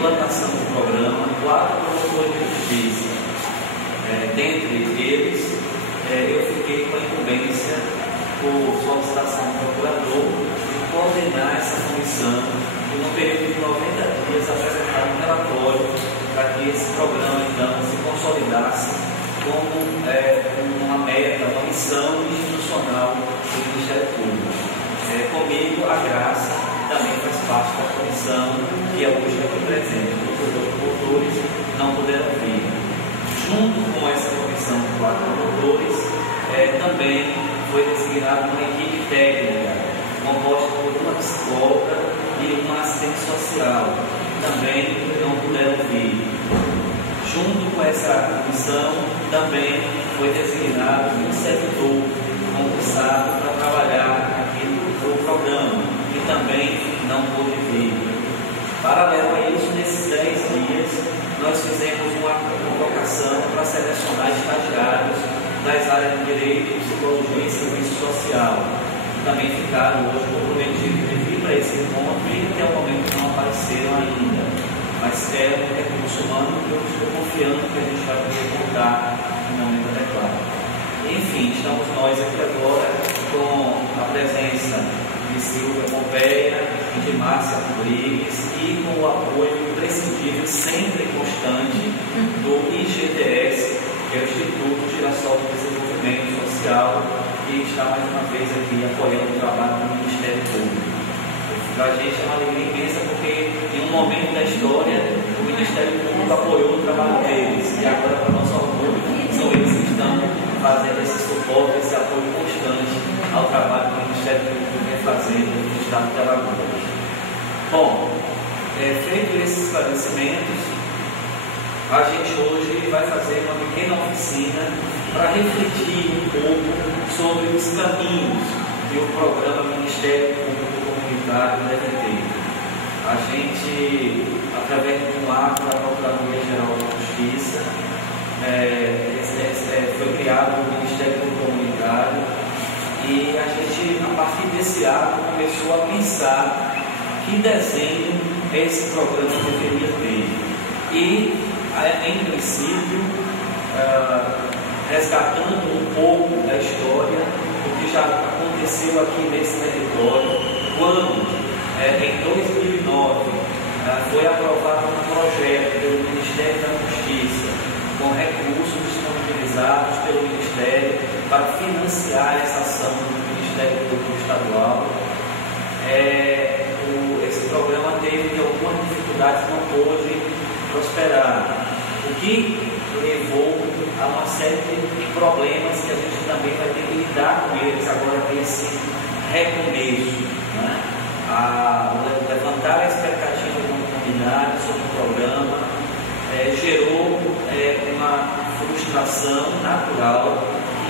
implantação do programa, 4 promotores de justiça. Dentre eles, eu fiquei com a incumbência, por solicitação do procurador, de coordenar essa comissão e, no período de 90 dias, apresentar um relatório para que esse programa, então, se consolidasse como uma meta, uma missão institucional do Ministério Público. Comigo, a Graça também faz parte da comissão, que é hoje aqui presente. Os dois promotores não puderam vir. Junto com essa comissão de 4 promotores, também foi designada uma equipe técnica, composta por uma psicóloga e uma assistente social. Também não puderam vir. Junto com essa comissão, também foi designado um servidor concursado para trabalhar aqui no programa, que também não pôde vir. Paralelo a isso, nesses 10 dias, nós fizemos uma convocação para selecionar estagiários das áreas de Direito, Psicologia e Serviço Social. Também ficaram hoje comprometidos de vir para esse encontro e até o momento não apareceram ainda. Mas é um recurso humano que eu estou confiando que a gente vai poder contar no momento adequado. Enfim, estamos nós aqui agora com a presença de Silvia Pompeia e de Márcia Rodrigues e com o apoio imprescindível, sempre constante, do IGTS, que é o Instituto Girassol de Desenvolvimento Social, que está mais uma vez aqui apoiando o trabalho do Ministério Público. Para a gente é uma alegria imensa, porque em um momento da história o Ministério Público apoiou o trabalho deles, e agora, para o nosso orgulho, são eles que estão fazendo esse suporte, esse apoio constante ao trabalho que o Ministério Público vem fazendo no Estado de Alagoas. Bom, feito esses esclarecimentos, a gente hoje vai fazer uma pequena oficina para refletir um pouco sobre os caminhos que o programa Ministério Público Comunitário deve ter. A gente, através de um ato da Procuradoria-Geral da Justiça, foi criado o Ministério Público Comunitário e a gente, a partir desse ato, começou a pensar que desenho esse programa deveria ter. E, em princípio, resgatando um pouco da história do que já aconteceu aqui nesse território, quando, em 2009, foi aprovado um projeto pelo Ministério da Justiça, com recursos disponibilizados pelo Ministério para financiar essa ação do Ministério Público Estadual. Esse programa teve algumas dificuldades, não pôde prosperar, o que levou a uma série de problemas que a gente também vai ter que lidar com eles agora nesse recomeço, né? Levantar a expectativa da comunidade sobre o programa gerou uma frustração natural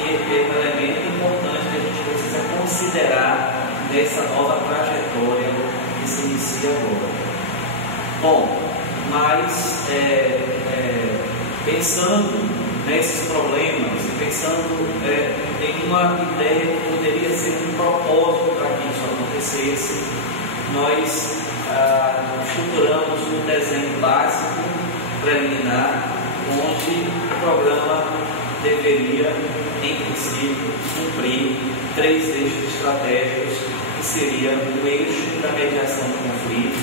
e é um elemento importante que a gente precisa considerar nessa nova trajetória que se inicia agora. Bom, mas pensando nesses problemas, pensando em uma ideia que poderia ser um propósito para que isso acontecesse, nós estruturamos um desenho básico, preliminar, onde o programa deveria, em princípio, cumprir 3 eixos estratégicos, que seria o eixo da mediação do conflito,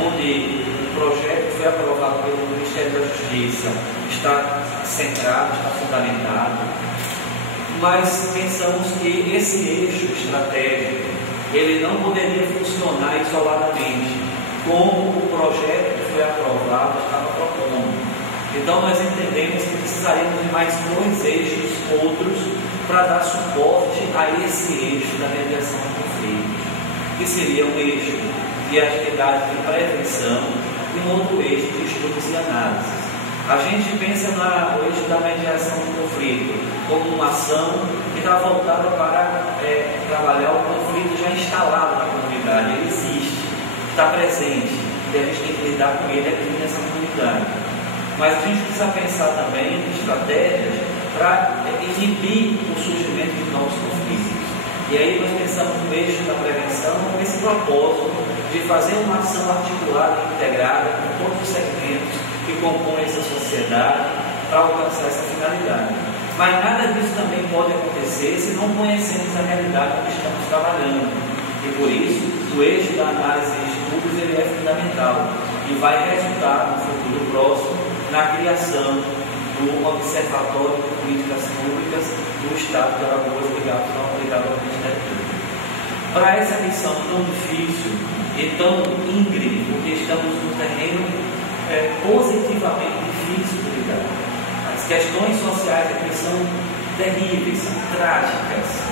onde o projeto foi aprovado pelo Ministério da Justiça, está centrado, está fundamentado, mas pensamos que esse eixo estratégico ele não poderia funcionar isoladamente, como o projeto que foi aprovado estava propondo. Então nós entendemos que precisaríamos de mais 2 eixos outros para dar suporte a esse eixo da mediação de conflitos, que seria um eixo de atividade de prevenção e um outro eixo de estudos e análises. A gente pensa no eixo da mediação do conflito como uma ação que está voltada para trabalhar o conflito já instalado na comunidade. Ele existe, está presente, e a gente tem que lidar com ele aqui nessa comunidade. Mas a gente precisa pensar também em estratégias para inibir o surgimento de novos conflitos. E aí nós pensamos no eixo da prevenção com esse propósito de fazer uma ação articulada e integrada com todos os segmentos que compõem essa sociedade para alcançar essa finalidade. Mas nada disso também pode acontecer se não conhecemos a realidade onde estamos trabalhando. E por isso, o eixo da análise e estudos ele é fundamental e vai resultar no futuro próximo na criação do Observatório de Políticas Públicas do Estado de Alagoas ligado ao Ministério Público. Para essa missão tão difícil e tão íngreme, porque estamos num terreno positivamente difícil de lidar. As questões sociais aqui são terríveis, são trágicas,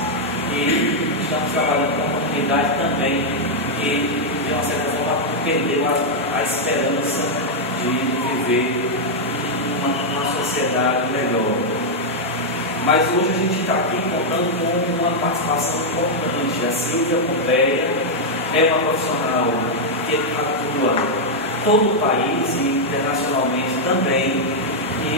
e estamos trabalhando com uma comunidade também que, de uma certa forma, perdeu a esperança de viver uma sociedade melhor. Mas hoje a gente está aqui contando com uma participação importante. A Silvia Pompeia é uma profissional que atua todo o país e internacionalmente também. E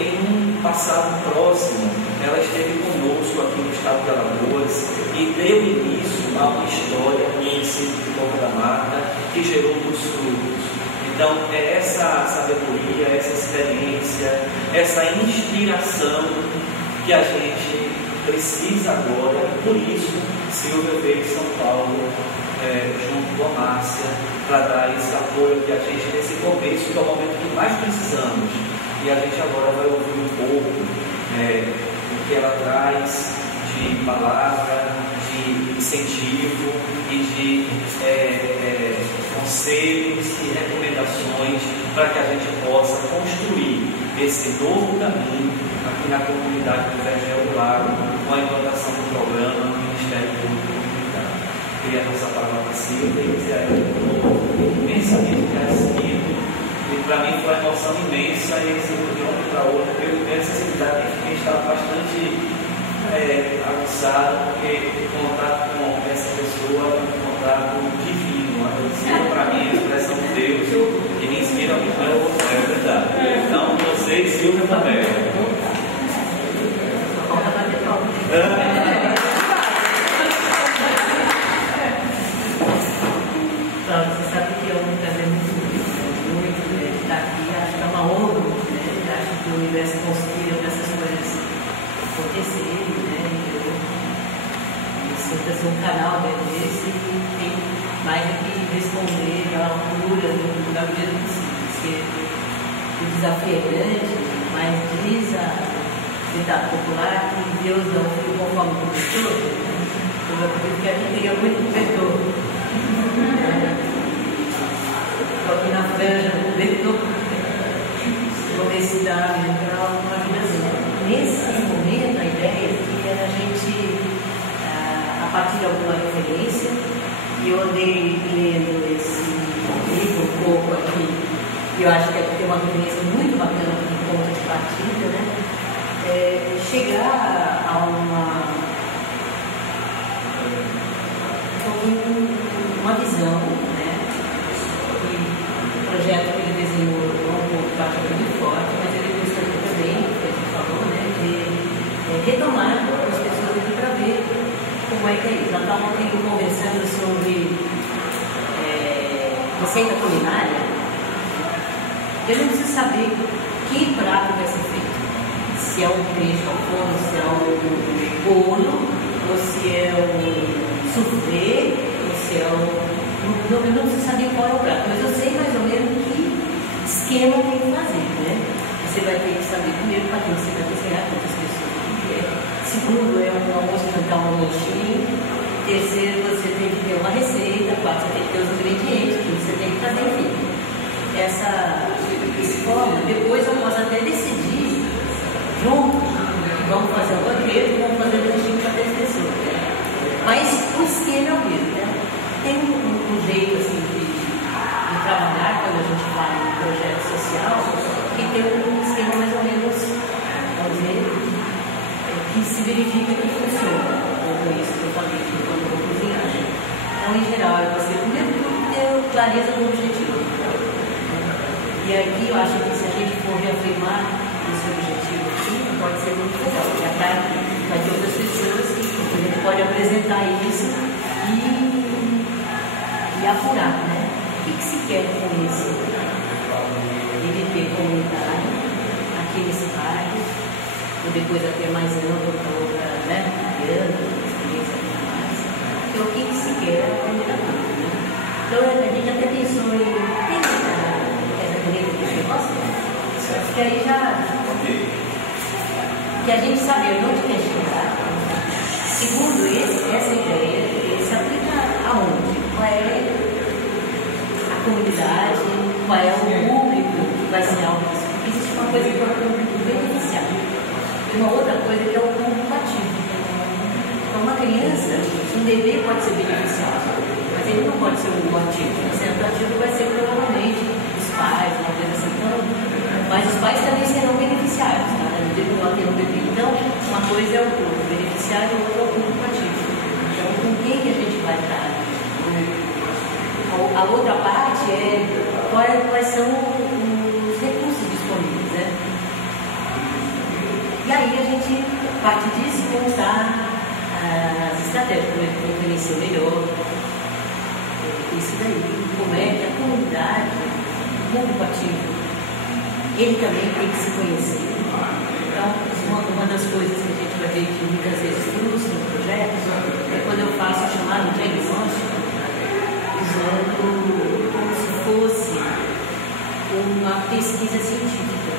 em um passado próximo, ela esteve conosco aqui no estado de Alagoas e deu início a uma história no município de Boca da Mata que gerou muitos frutos. Então, é essa sabedoria, essa experiência, essa inspiração que a gente precisa agora, e por isso Silvia veio de São Paulo junto com a Márcia para dar esse apoio que a gente nesse começo, que é o momento que mais precisamos. E a gente agora vai ouvir um pouco o que ela traz de palavra, de incentivo e de conselhos e recomendações para que a gente possa construir esse novo caminho aqui na comunidade do Vergel do Lago, com a implantação do programa do Ministério Público Comunitário. Queria passar a palavra para a Silvia e dizer a ela que estou imensamente agradecido. E para mim foi uma emoção imensa e de um ano para outro eu tenho a sensibilidade de que estava bastante aguçado, porque contato com essa pessoa é um contato divino. A Silvia para mim é a expressão de Deus que me inspira muito, é verdade. Então vocês, Silvia também. Você sabe que é um prazer muito estar aqui. Acho que é uma honra, né? Acho que o universo conspira para essas coisas acontecerem, né? Eu sempre sou um canal desse e tem mais do que responder à altura da medida do possível. O desafio é grande, mas diz a ditado popular que Deus não foi conforme o cobertor. Eu acredito que a gente teria muito cobertor. Estou aqui na franja do cobertor. Vou ver se dá uma ajudazinha. Nesse momento, a ideia aqui era a gente, a partir de alguma referência, e eu andei lendo esse livro um pouco aqui, e eu acho que aqui tem uma referência muito bacana de ponto de partida, né? Chegar a uma visão, né? E o projeto que ele desenhou é um pouco muito forte, mas ele gostaria também, que a gente falou, né? De retomar as pessoas aqui para ver como é que é isso. Nós estávamos conversando sobre receita culinária. Eu não preciso saber que prato vai ser feito. Se é um peixe ao forno, se é um bolo, ou se é um soufflé, ou se é eu não preciso saber qual é o prato, mas eu sei mais ou menos que esquema tem que fazer, né? Você vai ter que saber primeiro para quem você vai cozinhar, quantas pessoas que é. Segundo, é um almoço, cantar um lanchinho. Terceiro, você tem que ter uma receita. Quarto, você tem que ter os ingredientes, que você tem que fazer, enfim. Esse forma, depois eu posso até decidir junto, vamos fazer um banquete, vamos fazer um lanchinho para 10 pessoas, né? Mas o esquema é o mesmo, né? Tem um jeito assim de trabalhar quando a gente fala em projeto social, que tem um esquema mais ou menos, vamos dizer, que se verifica que funciona, como isso que eu falei, que quando eu vou cozinhar. Então, em geral, é você primeiro ter clareza do objetivo. E aqui eu acho que se a gente for reafirmar esse objetivo aqui, pode ser muito legal, porque vai ter outras pessoas que a gente pode apresentar isso e apurar, né? O que se quer com isso? DVP comunitário, aqueles bairros, ou depois até mais amplo, para né? Experiência mais. Então, o que se quer é a primeira coisa, né? Então, a gente até pensou em essa direita de negócio, que aí já. Que a gente sabe onde quer chegar. Segundo essa ideia, ele se aplica aonde? Qual é a comunidade, qual é o público que vai ser alvo disso? Porque existe uma coisa que é o público beneficiário e uma outra coisa que é o público ativo. Então, uma criança, um bebê pode ser beneficiado, mas ele não pode ser um ativo. O centro ativo vai ser provavelmente os pais, uma coisa assim. Então, mas os pais também serão beneficiários, tá? Então, uma coisa é o público beneficiário e outra é o público ativo. Então, com quem que a gente vai estar? A outra parte é quais são os recursos disponíveis, né? E aí a gente parte disso montar as estratégias, como conhecer melhor isso daí, como é que a comunidade, o público ativo, ele também tem que se conhecer. Então, uma das coisas que a gente vai ver que muitas vezes frustra no projeto é quando eu faço o chamado diagnóstico, usando como se fosse uma pesquisa científica.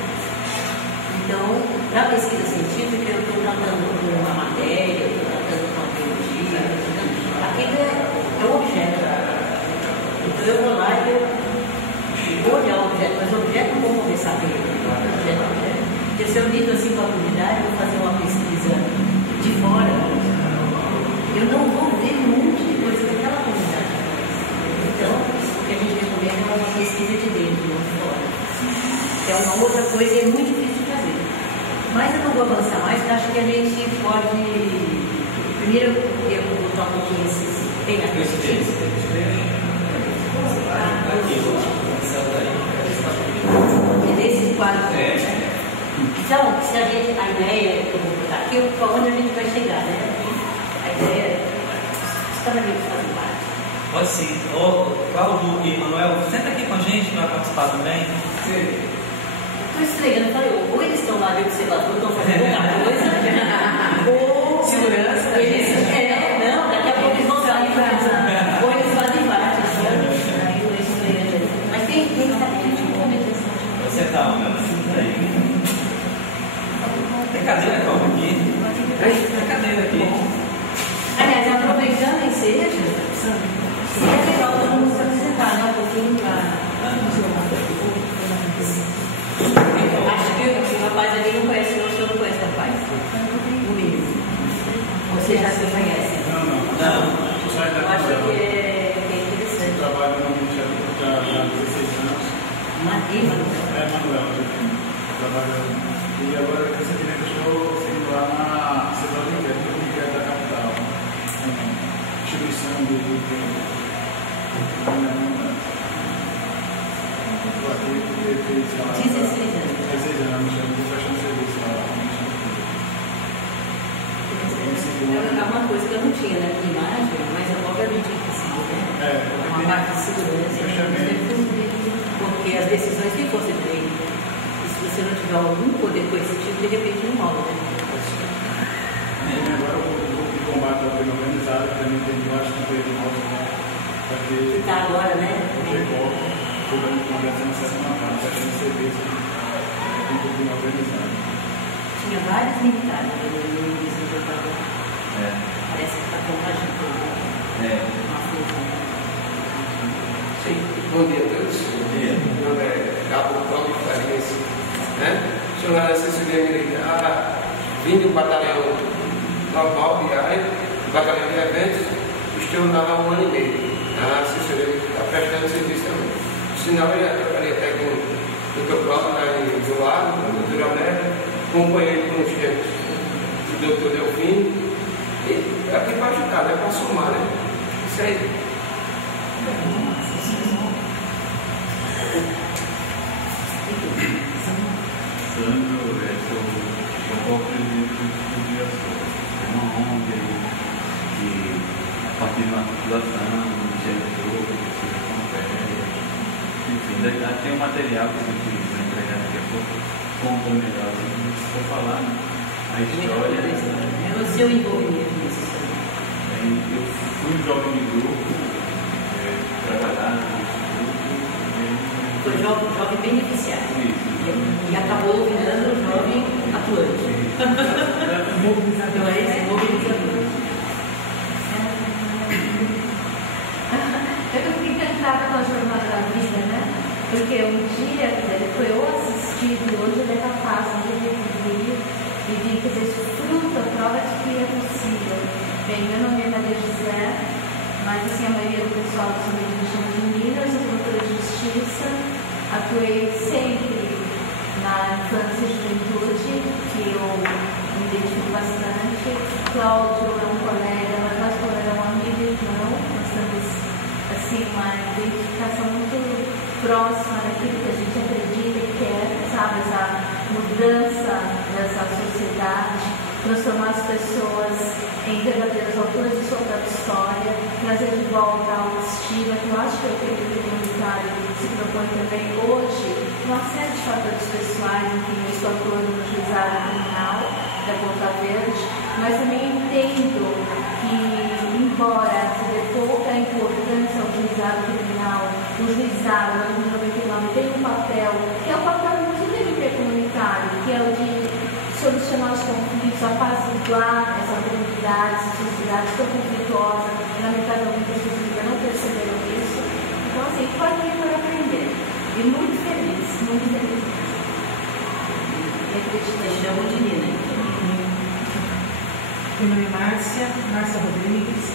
Então, para a pesquisa científica, eu estou tratando com uma matéria, eu estou tratando com uma biologia, aquilo é o objeto. Então, eu vou lá e eu vou olhar o objeto, mas o objeto não vou conversar com ele. Porque se eu lido assim com a comunidade, vou fazer uma pesquisa de fora, eu não vou ver um monte de coisa daquela comunidade. Então, o que a gente recomenda é uma pesquisa de dentro, não de fora. É uma outra coisa e é muito difícil de fazer. Mas eu não vou avançar mais, porque acho que a gente pode. Primeiro, eu vou botar um pouquinho esses. Tem a pesquisa. Nesse quadro. Então, se a ideia que eu vou botar aqui, para onde a gente vai chegar, né? A ideia, os caminhos fazem parte. Pode sim. Cláudio e Manuel, senta aqui com a gente para participar também. Sim. Estou estranhando, eu falei, ou eles estão lá de observador, estão fazendo outra coisa, ou segurança. Não, daqui a pouco eles vão sair para. Ou eles fazem parte, sabe? Aí eu estranho. Mas tem que estar dentro de um momento assim. Você tá, meu. Tem cadeira aqui? Tem cadeira aqui. Aliás, aproveitando a enseja, seria legal todo mundo se apresentar, né? Um pouquinho para. Acho que o rapaz ali não conhece, o senhor não conhece o rapaz. No mínimo. Você já se conhece? Não. Eu acho que é interessante. Eu trabalho no Ministério há 16 anos. Manuel. Manuel. Trabalho. E agora, recentemente, estou sendo lá na Central de Inquérito da capital. Instituição de. Estou aqui porque fiz 16 anos. 16 anos, estou prestando serviço lá. É uma coisa que eu não tinha na minha imagem, mas obviamente é possível, né? Uma parte de segurança, porque as decisões que fossem feitas, se você não tiver algum poder coercitivo, de repente não rola, né? Agora o grupo de combate ao crime organizado, que também tem vários companheiros nossos, né? Que está agora, né? O GECOP, cuidando de uma versão de sétima parte, prestando serviço contra o crime organizado. Tinha vários militares no início do jogador. Parece que está contagiando. Uma força. Sim, bom dia a todos. Bom dia. Meu nome é Cabo Cláudio Farias, né? Sou na assessoria militar, vim do batalhão normal diário, do batalhão de eventos, estou lá há 1 ano e meio. Na assessoria militar, prestando serviço também. Por sinal, eu já trabalhei até com o Dr. Cláudio lá do lado, com o Dr. Alberto, acompanhei com os tempos do Dr. Delfim. E aqui para ajudar, né? Para somar, né? Isso aí. Sandro, sou o presidente do Direção. É uma ONG que, a partir de uma articulação, de gestor, Tem um material que a gente vai entregar daqui a pouco, conta melhor. Se for falar, né? A história. É o seu envolvimento nisso também. Eu fui jovem de grupo, trabalhar no instituto. Foi jovem beneficiário. Isso. E acabou virando jovem atuante. Mobilizador. Então é esse mobilizador. Eu fiquei encantada com a Jornada da Vida, né? Porque um dia ele foi ou assistido e hoje ele é capaz de retribuir e de dizer fruto, a prova de que é possível. Bem, meu nome é Maria José, mas assim, a maioria do pessoal do São Benedito chama de Minas, eu sou doutora de Justiça, atuei sempre na infância e juventude, que eu me identifico bastante. Cláudio é um colega, mas nós é um amigo e irmão, nós temos assim, uma identificação muito próxima daquilo que a gente acredita e quer, sabe, essa mudança dessa sociedade, transformar as pessoas em verdadeiras autoras de sua própria história, trazer de volta a autoestima, que eu acho que é o que o comunitário se propõe também hoje, uma série de fatores pessoais, enfim, eu estou atuando no juizado criminal da Ponta Verde, mas também entendo que, embora se dê pouca importância ao juizado criminal, o juizado, no 99, tem um papel, que é o papel do intercomunitário, que é o de solucionar os conflitos, apaziguar essa comunidade, essa sociedade tão conflituosa, lamentavelmente as pessoas ainda não perceberam isso. Então, assim, pode vir para aprender. E muito feliz, muito feliz. E acredita, chamo de Nina. Meu nome é Márcia Rodrigues,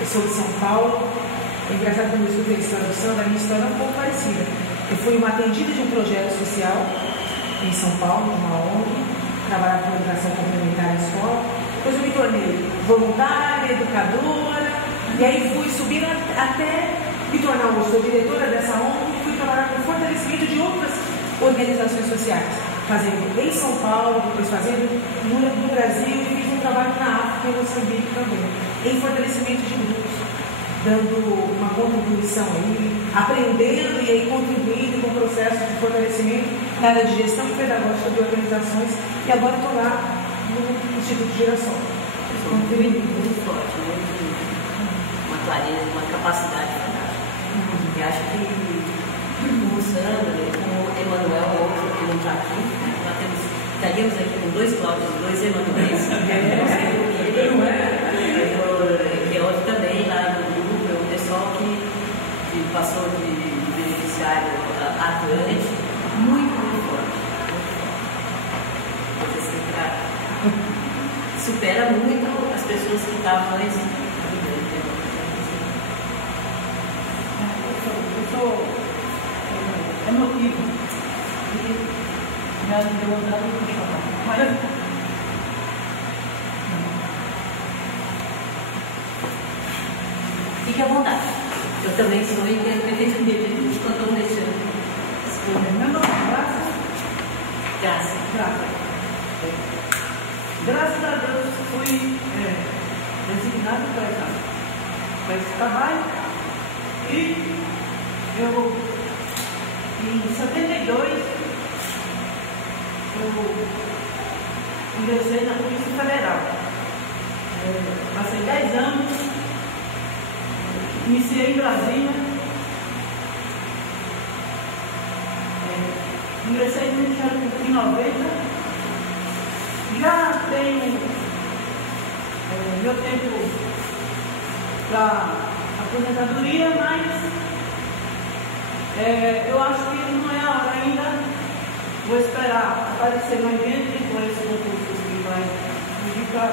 eu sou de São Paulo. É engraçado quando eu escutei essa tradução, da minha história é um pouco parecida. Eu fui uma atendida de um projeto social em São Paulo, uma ONG, trabalhava com educação complementar na escola. Depois eu me tornei voluntária, educadora, e aí fui subindo até me tornar hoje. Sou diretora dessa ONG e fui trabalhar com o fortalecimento de outras organizações sociais, fazendo em São Paulo, depois fazendo no Brasil, e fiz um trabalho na África e Moçambique também, em fortalecimento de grupos, dando uma contribuição aí, aprendendo e aí contribuindo com o processo de fortalecimento na área de gestão e pedagógica de organizações, e agora estou lá no Instituto Girassol. Contribuindo muito forte, uma clareza, uma capacidade fantástica. E acho que o Sandro, o Emanuel, outro que não está aqui, nós estaríamos aqui com 2 Cláudios, 2 Emanuéis. Que é outro também lá no grupo, o pessoal que passou de beneficiário atuante, muito forte. Supera muito as pessoas que estavam antes. Eu sou emotivo e já me deu vontade de chorar. Mas fique à vontade. Eu também sou e tenho perfeitamente tudo que eu estou deixando. meu nome é Graça. Graças a Deus fui designado para esse trabalho e eu, em 72, eu ingressei na Polícia Federal. Passei 10 anos, iniciei em Brasília, ingressei no Ministério Público em 90. Já tenho meu tempo para aposentadoria, mas eu acho que não é a hora ainda. Vou esperar aparecer mais gente com esse concurso que vai indicar.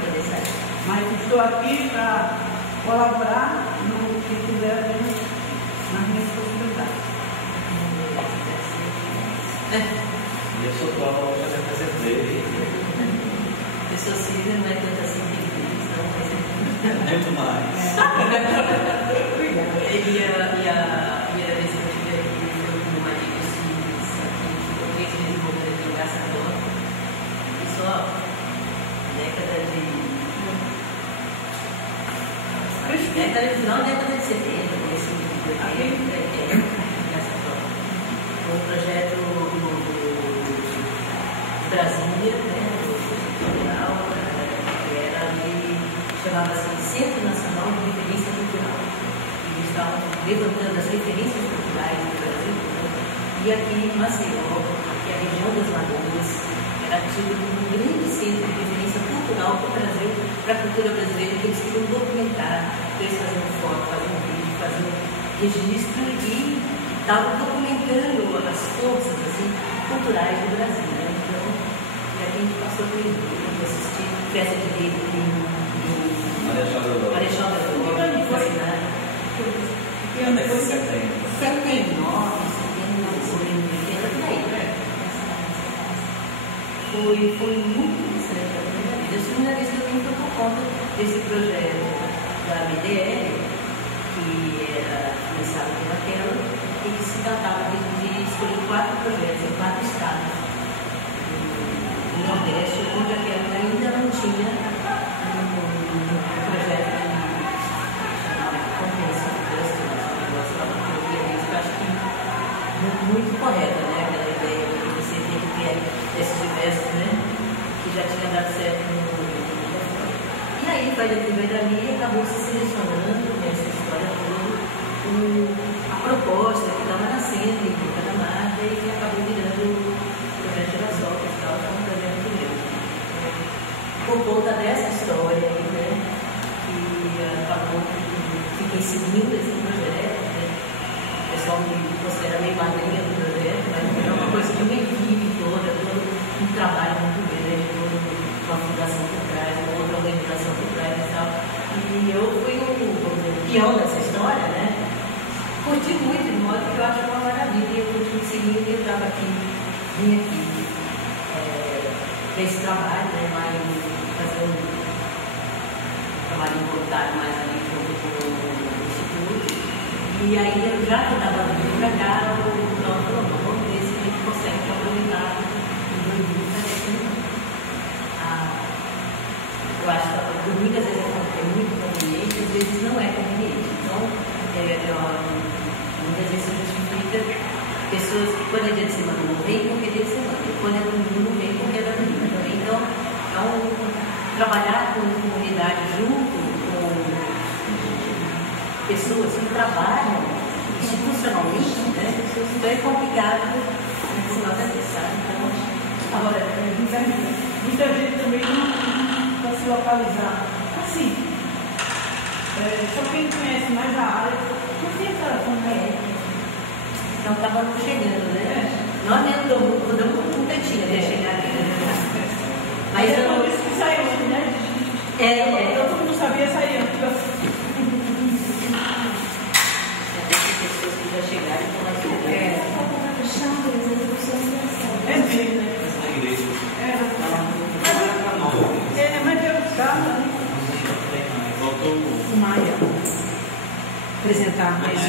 Poder sair. Mas estou aqui para colaborar no que puder nas minhas possibilidades. E eu sou Cláudio, eu representei. Pessoa civil não é tanto assim que feliz, não, mas Muito mais. ele e a primeira vez que eu estive aqui foi no Marido Simples, aqui, eu conheci ele desenvolvendo aqui em Caçador. E só década de. Década de 70, conheci muito. levantando as referências culturais do Brasil, né? E aqui em Maceió, que é a região das Lagoas, era tido como um grande centro de referência cultural para trazer para a cultura brasileira, que eles queriam documentar, eles faziam foto, faziam vídeo, faziam registro e estavam documentando as forças assim, culturais do Brasil. Né? Então, e aqui a gente passou por isso, assistir festa de rede Marechal Deodoro. Marechal Deodoro, Que ano foi 79? 79, 80, foi muito interessante a primeira vez. A segunda vez que eu vim foi por conta desse projeto da BDL, que era financiado pela Keller, e que se tratava de escolher 4 projetos em 4 estados do Nordeste, onde a Keller ainda não tinha um projeto chamado Compensa muito correta, né? Aquela ideia de que você tem que ter esses diversos, né? Que já tinha dado certo no mundo. E aí, vai dali e acabou se selecionando nessa história toda a proposta que estava nascendo em Boca da Mata e que acabou virando o projeto Girassol, que estava um projeto muito grande. Por conta dessa história aí, né? Que acabou que fiquei seguindo esse projeto, né? O pessoal me considera meio madrinha do projeto, mas é uma coisa de uma equipe toda, todo um trabalho muito grande, toda uma fundação por trás, uma outra organização por trás e tal. E eu fui o peão dessa história, né? Curti muito, de modo que eu acho uma maravilha. Eu continuo seguindo e eu estava aqui, vim aqui para esse trabalho, né? Mais fazer um trabalho voluntário mais ali junto com o Instituto. E aí, já que eu estava vindo para cá, o Tom falou, vamos ver se a gente consegue aproveitar o Domingo para esse eu acho que muitas vezes é muito conveniente, às vezes não é conveniente. Então, muitas vezes se justifica pessoas que quando é dia de semana não vêm porque é dia de semana, e quando é domingo não vêm porque é da domingo também. Então, trabalhar com comunidade junto com pessoas que trabalham institucionalmente, né? Então é complicado se não acontecer. Então, agora, muita gente também não para se localizar. Assim, só quem conhece mais a área, não fica como é. Então estava chegando, né? Nós mesmo mudamos um cantinho até chegar aqui, né? Mas eu não disse que saiu, né? Todo mundo sabia sair antes. Pessoas que já chegaram e estão aqui. É mesmo, né? Na igreja. Mas eu estava. Voltou O Maia apresentar mais um.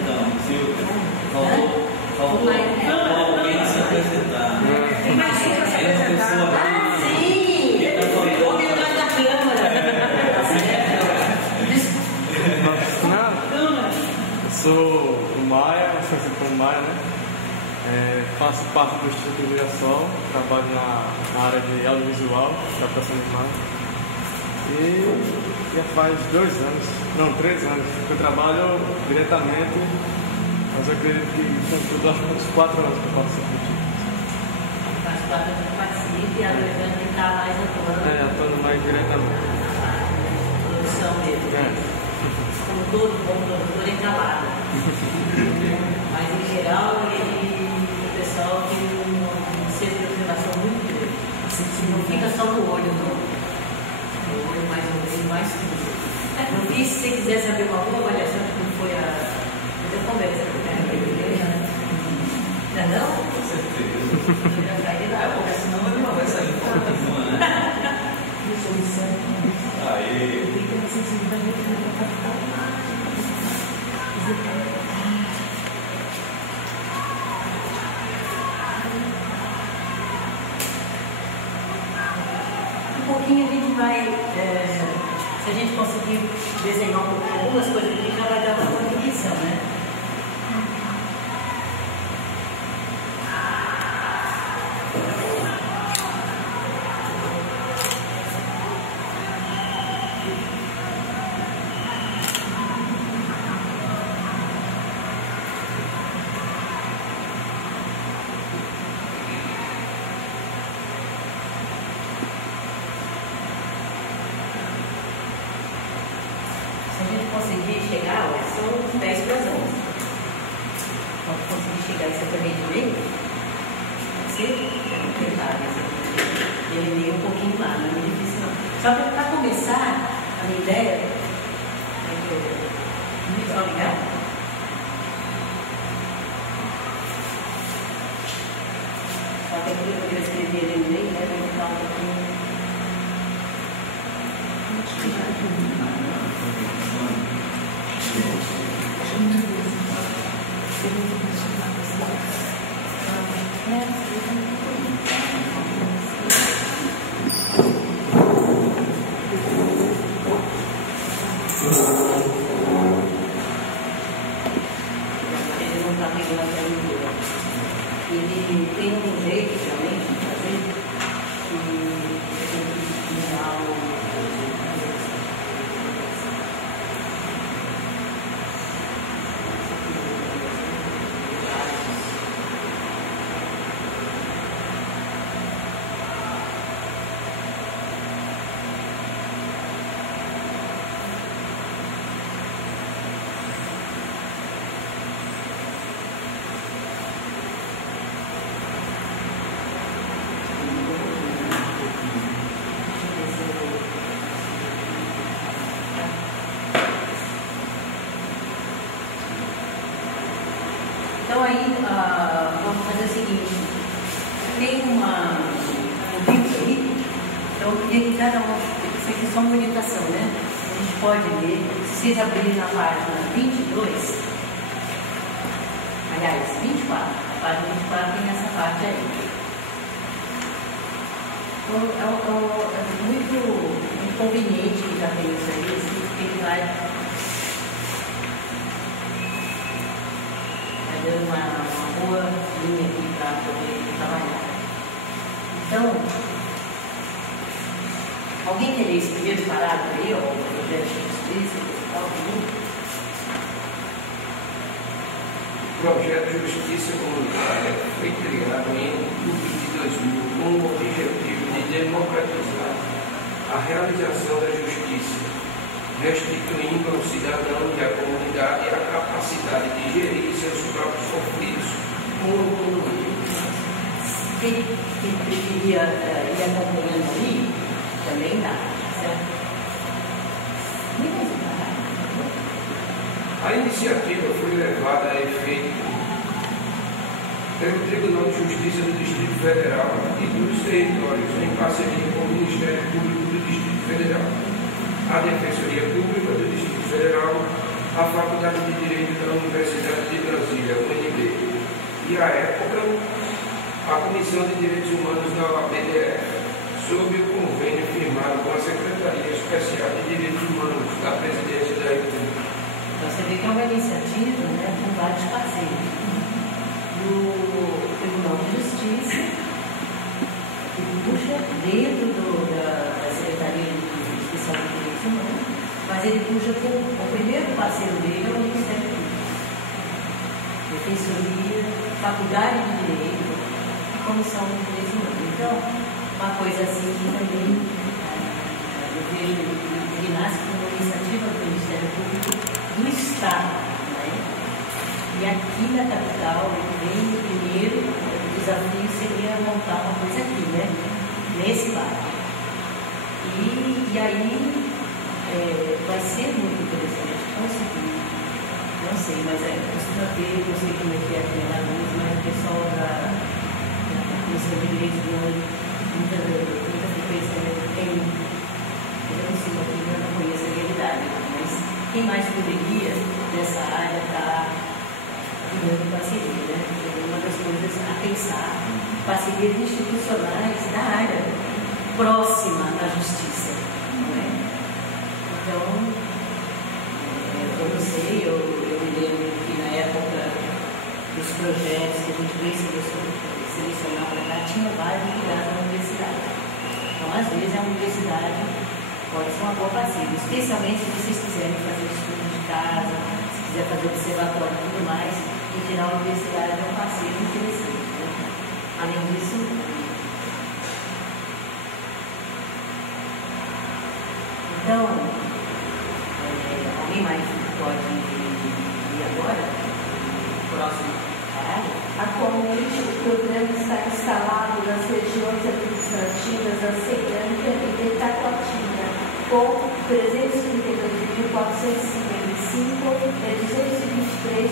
Então, Silvia, faltou alguém se apresentar. Tem mais um para se apresentar. Sim! O milhões da Não, eu sou o Maia, sou o Maia, né? Faço parte do Instituto Girassol, trabalho na área de audiovisual, adaptação de imagem. E já faz 3 anos, que eu trabalho diretamente, mas eu acredito que são tudo, acho que uns 4 anos que eu participo do Instituto. Faz 4 anos que participa e a Luiziane que está mais atuando. Atuando mais diretamente. Produção mesmo. Como todo bom produtor é calado. Mas em geral o pessoal tem um centro de observação muito grande. Não fica só no olho, não. No olho mais ou menos, mais tudo. No fim, se você quiser saber uma boa avaliação de como foi a conversa com o cara, não? Com certeza. Já saí lá, Porque senão ele não vai sair porra nenhuma, né? Aí. Um pouquinho a gente vai, se a gente conseguir desenhar algumas coisas, a gente já vai dar uma definição, né? conseguir chegar, olha, são 10 para as 11. Quando conseguir chegar em cerca de meio, pode ser tentar, ele meio um pouquinho lá, não é muito difícil não. Só para começar, a minha ideia é que eu muito obrigada. Só que aqui eu queria escrever ele no meio, né? Vou ficar um pouquinho. Ele não está pegando até o inteiro. Ele tem um jeito realmente de fazer que tem que mudar o. Então aí, vamos fazer o seguinte, tem um livro aí, então eu queria que cada um, isso aqui é só uma orientação, né? A gente pode ler, se vocês abrirem na página 22, aliás, 24, a página 24 tem essa parte aí. Então é muito conveniente que já tem isso aí, assim, porque ele vai dando uma boa linha aqui para poder trabalhar. Então, alguém quer ler esse primeiro parágrafo aí, ó, o projeto de justiça, O projeto de justiça comunitária foi criado em outubro de 2000 com o objetivo de democratizar a realização da justiça, restituindo ao cidadão e à comunidade a capacidade de gerir seus próprios conflitos com autonomia. Quem preferia ir acompanhando ali, também dá, certo? A iniciativa foi levada a efeito pelo Tribunal de Justiça do Distrito Federal e dos territórios, em parceria com o Ministério Público do Distrito Federal, a Defensoria Pública do Distrito Federal, a Faculdade de Direito da Universidade de Brasília, UNB, e, à época, a Comissão de Direitos Humanos da OAB-DF, sob o convênio firmado com a Secretaria Especial de Direitos Humanos da Presidência da República. Então, você vê que é uma iniciativa, né, com vários parceiros. Do Tribunal de Justiça, que puxa dentro da Secretaria Especial de Direitos Humanos, mas ele puxa com o primeiro parceiro dele é o Ministério Público. Defensoria, Faculdade de Direito e Comissão de Direitos Humanos. Então, uma coisa assim que também eu vejo que nasce como iniciativa do Ministério Público do Estado. E aqui na capital, vem o primeiro desafio seria montar uma coisa aqui, né? Nesse bairro. E aí vai ser muito interessante conseguir, não sei, mas costuma ter, eu sei como é que é aqui na luz, mas o pessoal da Comissão de Direitos Humanos, muita frequência tem, eu não sei aqui, eu não conheço a realidade, mas quem mais poderia nessa área está criando parceria, né? Uma das coisas a pensar, parcerias institucionais da área próxima à justiça, não é? Então, eu não sei, eu me lembro que na época dos projetos que a gente veio selecionar para cá, tinha vários ligados à universidade. Então, às vezes, a universidade pode ser uma boa parceira, especialmente se vocês quiserem fazer estudo de casa, se quiser fazer observatório e tudo mais. Em geral, a universidade é um parceiro interessante. Né? Além disso, então, alguém Quem mais pode ir agora? Próximo. Atualmente, o programa está instalado nas regiões administrativas da Ceilândia e de Taquatinga, com 332.455 e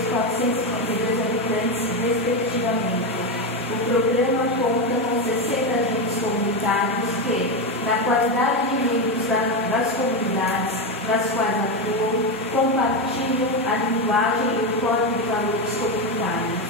223.452 habitantes, respectivamente. O programa conta com 60 agentes comunitários que, na qualidade de membros das comunidades nas quais atuam, compartilham a linguagem e o código de valores comunitários.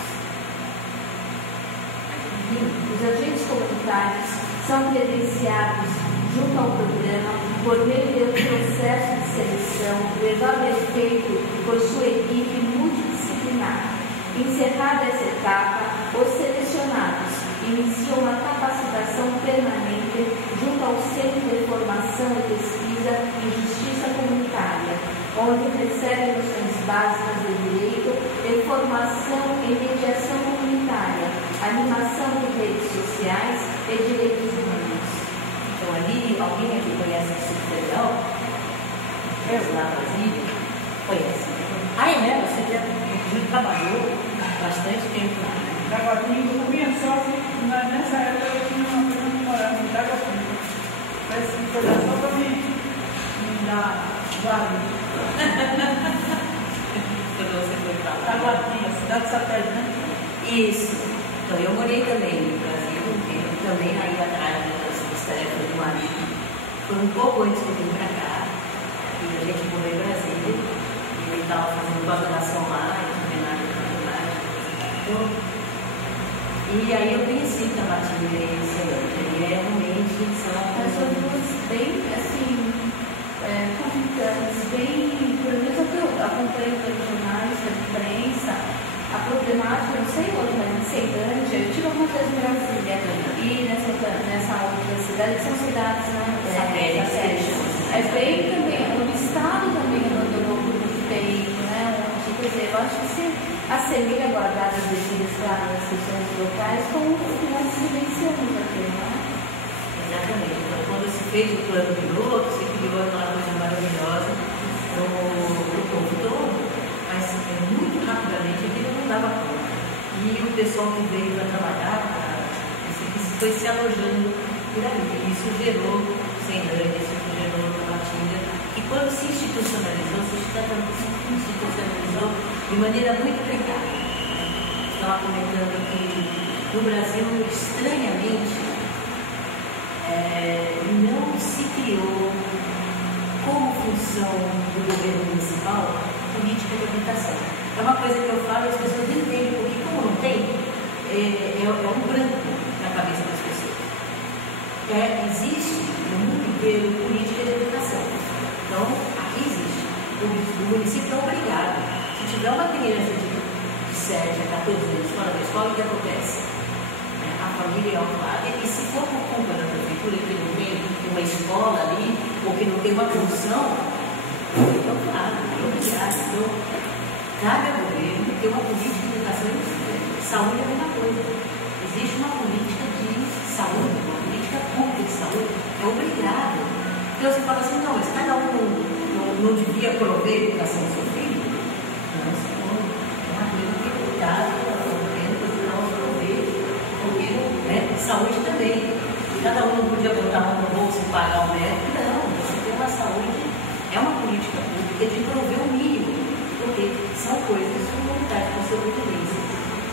Os agentes comunitários são credenciados junto ao programa por meio do processo de seleção levado a efeito por sua equipe multidisciplinar. Encerrada essa etapa, os selecionados iniciam uma capacitação permanente junto ao Centro de Formação e Pesquisa em Justiça Comunitária, onde recebem noções básicas de direito e formação em mediação comunitária, animação de redes sociais e direitos humanos. Então, ali, alguém aqui conhece o Distrito Federal? Lá em Brasília? Conhece? Ah, é, né? Você já trabalhou bastante tempo lá. Taguatinga, eu minha sócia, nessa época eu tinha uma pessoa que morava em Taguatinga. Mas foi só para me dar vale. Quando você foi para lá. Taguatinga, cidade satélite, né? Isso. Então, eu morei também no Brasil um tempo, também aí atrás das tarefas do marido. Foi um pouco antes que eu vim para cá, e a gente morou em Brasília, e ele estava fazendo pós-graduação lá, em homenagem à faculdade. E aí eu conheci Tabatinga e Ceilândia, e realmente são pessoas bem, assim, conflitantes, bem, por exemplo, eu acompanho pelos jornais, pela imprensa, a problemática, não sei hoje, mas em Ceilândia, eu tive algumas vezes em Brasília, e nessa outra cidade, são cidades, né? Satélites. É bem também, o Estado também abandonou por muito tempo, né? Quer dizer, eu acho que se assemelha guardar as devidas nas questões locais com o que nós vivenciamos aqui, não é? Exatamente. Então, quando se fez o plano piloto, se criou aquela coisa maravilhosa para o povo todo, mas muito rapidamente aquilo não dava conta. E o pessoal que veio para trabalhar foi se alojando por ali. Isso gerou Ceilândia, isso gerou Tabatinga, e quando se institucionalizou de maneira muito precária. Estava comentando que no Brasil, estranhamente, não se criou como função do governo municipal política de habitação. É uma coisa que eu falo e as pessoas não entendem, porque como não tem, é um branco na cabeça das pessoas. Existe no mundo inteiro política de habitação. Então, aqui existe. O município é obrigado. Se tiver uma criança de 7 a 14 anos fora da escola, o que acontece? A família é autuada, e se for por culpa da prefeitura que não tem uma escola ali, ou que não tem uma função, então, claro, é obrigado. Então, cabe ao governo ter uma política de educação e saúde é a mesma coisa. Existe uma política de saúde, uma política pública de saúde, é obrigado. Então você fala assim, não, mas cada um não devia prover educação ao seu filho? Não, senhor, é uma coisa que é cuidado, o governo não prover, porque saúde também. Cada um não podia botar a mão no bolso e pagar o médico, não, você tem uma saúde, é uma política pública de prover o mínimo, porque são coisas fundamentais para a sobrevivência.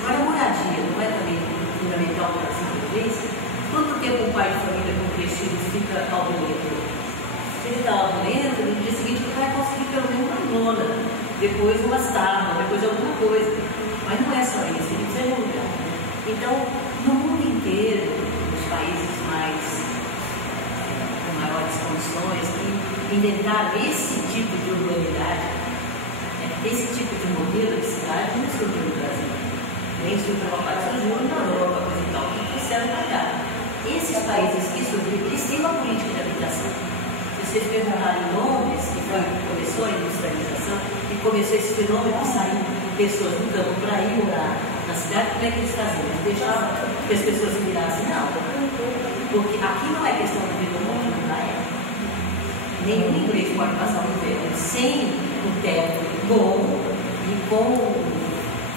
Agora, a moradia não é também fundamental para a sobrevivência? Quanto tempo um pai de família com 3 filhos fica ao doente? Se ele está ao doente, no dia seguinte ele vai conseguir pelo menos uma nona, depois umas tábuas, depois alguma coisa. Mas não é só isso, ele precisa de um lugar. Então, no mundo inteiro, nos países com maiores condições, que inventaram esse tipo de urbanidade, esse tipo de modelo de cidade não surgiu no Brasil. Nem surgiu na parte, surgiu na Europa, coisa e tal, que trouxeram para cá. Esses países que surgiram, eles têm uma política de habitação. Se vocês perguntarem em Londres, que foi que começou a industrialização, e começou esse fenômeno de sair pessoas do campo para ir morar na cidade, como é que eles faziam? Eles deixavam que as pessoas se virassem? Não. Porque aqui não é questão de vida ou morte, não é. Nenhum inglês pode passar um inverno sem um teto bom e com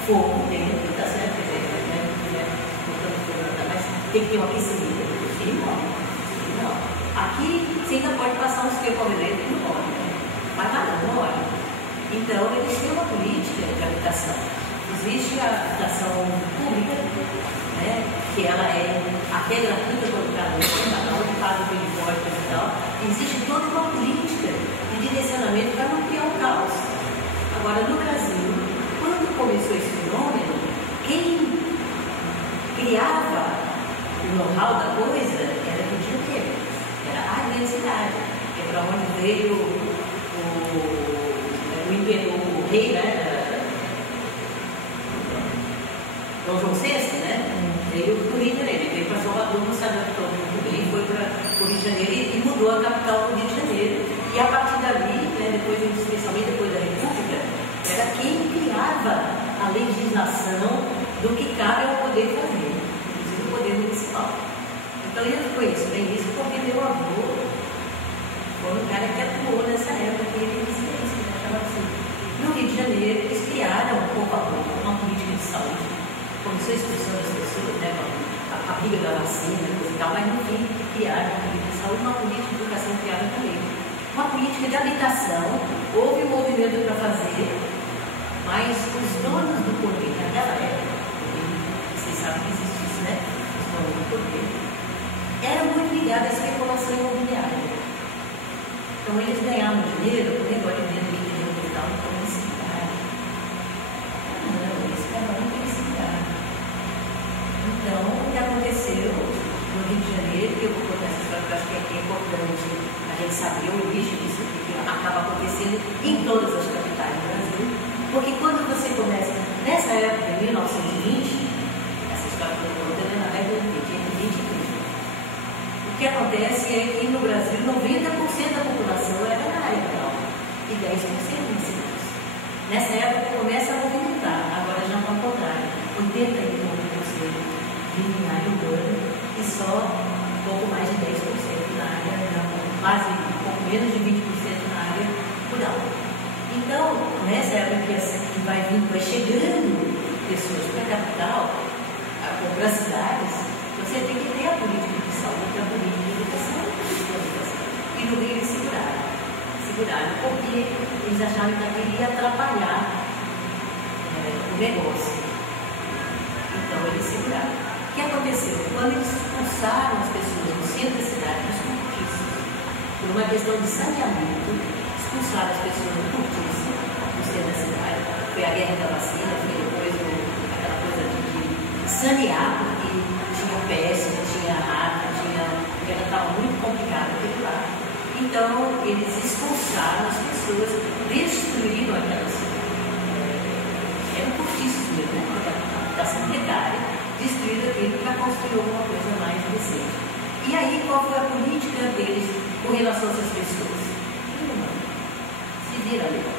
fogo dentro, tá certo? Quer dizer, mas tem que ter um aquecimento. Ele morre. Não. Aqui você ainda pode passar uns tempos ao elétrico e não morre, né? Mas lá não morre. Então, eles têm uma política de habitação. Existe a habitação pública, né, que ela é até gratuita quando cada um paga o imposto e tal. Existe toda uma política de direcionamento para não criar um caos. Agora, no Brasil, quando começou esse fenômeno, quem criava o know-how da coisa era o dinheiro, era a grande cidade, que é para onde veio o rei, né? Dom João VI, né? Veio do Rio de Janeiro, ele veio para Salvador, não sabe todo muito bem, foi para o Rio de Janeiro e mudou a capital do Rio de Janeiro. E a partir dali, né, especialmente depois da República, era quem criava a legislação do que cabe ao poder fazer, inclusive o poder municipal. Então eu conheço bem isso porque meu avô foi um cara que atuou nessa época que ele disse isso, que achava assim. No Rio de Janeiro, eles criaram pouco a pouco uma política de saúde. Começou a expulsão das pessoas, né, a briga da vacina, coisa e tal, mas no fim criaram uma política de saúde, uma política de educação criada também. Uma política de habitação, houve um movimento para fazer, mas os donos do poder naquela época, vocês sabem que existe isso, né? Os donos do poder, eram muito ligados à especulação imobiliária. Então eles ganhavam dinheiro com o negócio de vender dinheiro que estavam com necessidade. Não, eles ficavam muito necessidade. Então, o que aconteceu no Rio de Janeiro, que eu vou contar essa história, porque acho que é importante a gente saber o origem disso, que acaba acontecendo em todas as capitais do Brasil. Porque quando você começa, nessa época, em 1920, essa história que eu estou contando é na década de 20, entre 20 e 30. O que acontece é que no Brasil 90% da população era na área rural e 10% nas cidades. Nessa época começa a movimentar, agora já está ao contrário, 89% vive na área urbana e só um pouco mais de 10% na área, quase um pouco menos de 20% na área rural. Então, nessa época que vai chegando pessoas para a capital, para as cidades, você tem que ter a política de saúde, a política de educação e a política de educação. E no Rio eles seguraram, porque eles achavam que aquilo ia atrapalhar o negócio. Então eles seguraram. O que aconteceu? Quando eles expulsaram as pessoas do centro da cidade, dos cortiços, por uma questão de saneamento, expulsaram as pessoas do cortiço, do centro da cidade. Foi a guerra da vacina, foi depois aquela coisa de sanear, porque tinha peste, tinha rato, ela estava muito complicada aquilo lá. Então, eles expulsaram as pessoas, destruíram aquelas. Eram cortiços mesmo, né? Da secretária, destruíram aquilo para construir alguma coisa mais decente. E aí, qual foi a política deles com relação a essas pessoas? Se vira leu.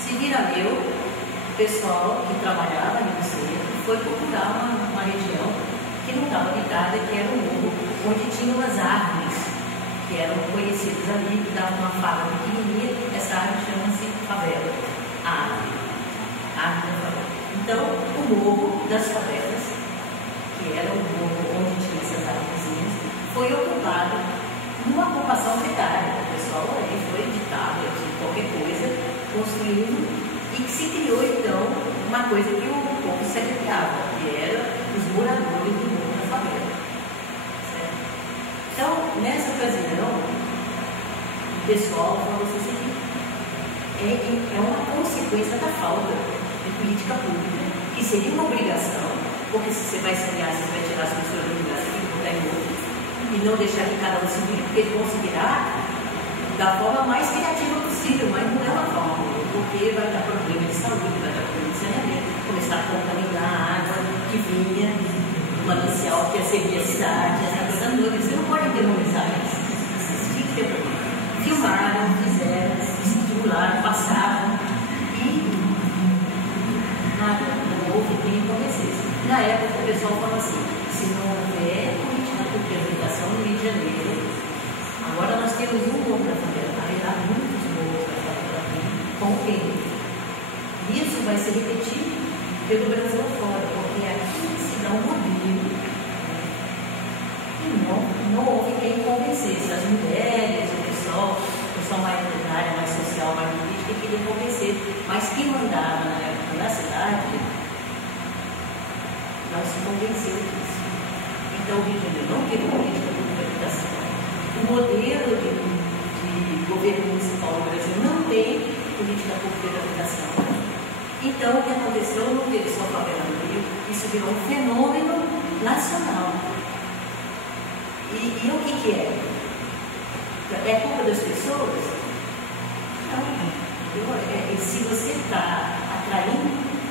Se vira leu, o pessoal que trabalhava no centro foi procurar uma região que não estava habitada, que era um morro, onde tinha umas árvores que eram conhecidas ali, que davam uma fava pequenininha. Essa árvore chama-se favela, a árvore da favela. Então, o morro das favelas, que era o morro onde tinha essas árvores, foi ocupado numa ocupação precária. O pessoal ali foi editado, qualquer coisa, construindo, e que se criou, então, uma coisa que o povo se arrepiava, que era os moradores do morro da favela. Certo? Então, nessa ocasião, o pessoal falou assim, é uma consequência da falta de política pública, que seria uma obrigação, porque se você vai sanear, você vai tirar as pessoas do lugar, você tem que botar em outro, e não deixar que cada um se vire, porque eles vão se virar da forma mais criativa possível, mas não é uma forma, porque vai dar problema de saúde, vai dar problema de saneamento, começar a contaminar a água que vinha do manancial que ia servir a cidade, essa coisa toda. Você não pode demonizar isso. Isso tinha que ter problema. Filmaram, fizeram, estimularam, passaram e nada, não houve quem conhecesse. Na época o pessoal falou assim, se não houver política de habitação no Rio de Janeiro, agora nós temos um morro da favela, na verdade muitos morros da favela. se repetir pelo Brasil afora, porque aqui se dá um modelo e não houve quem convencesse. As mulheres, o pessoal mais da área mais social, mais política, queria convencer, mas quem mandava na época na cidade não se convenceu disso. Então o Rio de Janeiro não queria política pública de habitação. O modelo de governo municipal no Brasil não tem política pública de habitação. Então o que aconteceu não teve só favela no Rio, isso virou um fenômeno nacional. E o que é? É culpa das pessoas? Não. Se você está atraindo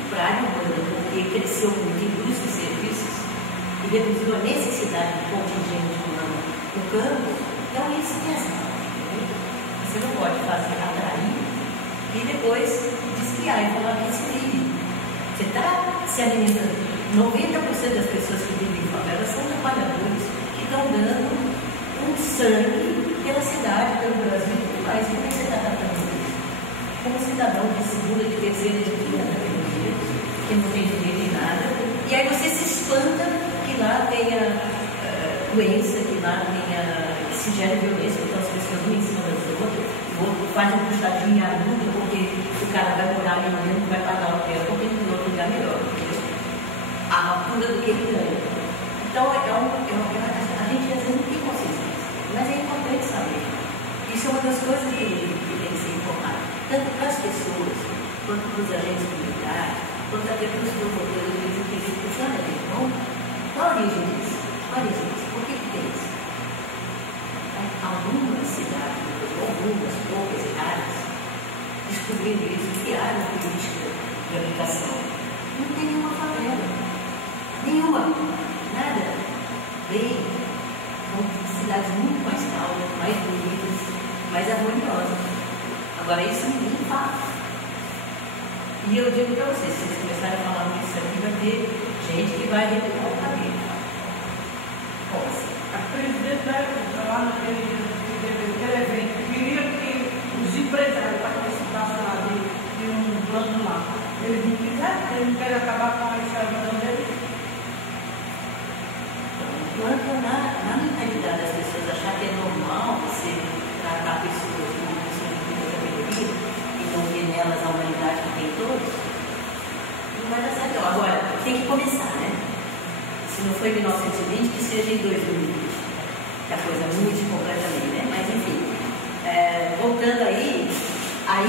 para a área urbana, porque cresceu muito indústria e serviços e reduziu a necessidade de contingente humano no campo, então isso é assim. Você não pode fazer atrair e depois desviar e falar que se vive. Você está se alimentando. 90% das pessoas que vivem em favela são trabalhadores que estão dando um sangue pela cidade, pelo Brasil e tudo mais. Como é que você está tratando isso? Como cidadão de segunda, de terceira, de quinta, que não tem direito em nada. E aí você se espanta que lá tenha doença, que lá tenha, que se gere violência, então as pessoas uma em cima das outras, o outro faz um puxadinho em aluno, porque o cara vai morar ali mesmo, vai pagar o pé, porque tem outro lugar melhor. A altura do que ele ganha. Então, a gente às vezes não tem consciência, mas é importante saber. Isso é uma das coisas que tem que ser informado, tanto para as pessoas, quanto para os agentes militares, quanto até para os promotores, eles entendem que funciona bem. Então, qual a origem disso? Por que tem isso? Algumas cidades, algumas poucas áreas, descobriram isso, criaram política de habitação. Não tem nenhuma favela. Nenhuma, nada. Bem, são cidades muito mais calmas, mais bonitas, mais harmoniosas. Agora, isso ninguém fala. E eu digo para vocês, se vocês começarem a falar isso aqui, vai ter gente que vai recuar o cabelo. A presidente da época, lá naquele evento, queria que os empresários participassem lá de um plano lá. Eles não quiseram, eles não querem acabar com a escravidão deles. Enquanto na mentalidade das pessoas achar que é normal você tratar pessoas como pessoas de muita categoria e não ver nelas a humanidade que tem todos, não vai dar certo. Agora, tem que começar, né? Se não foi em 1920, que seja em 2020, que a coisa mude completamente, né? Mas enfim, voltando aí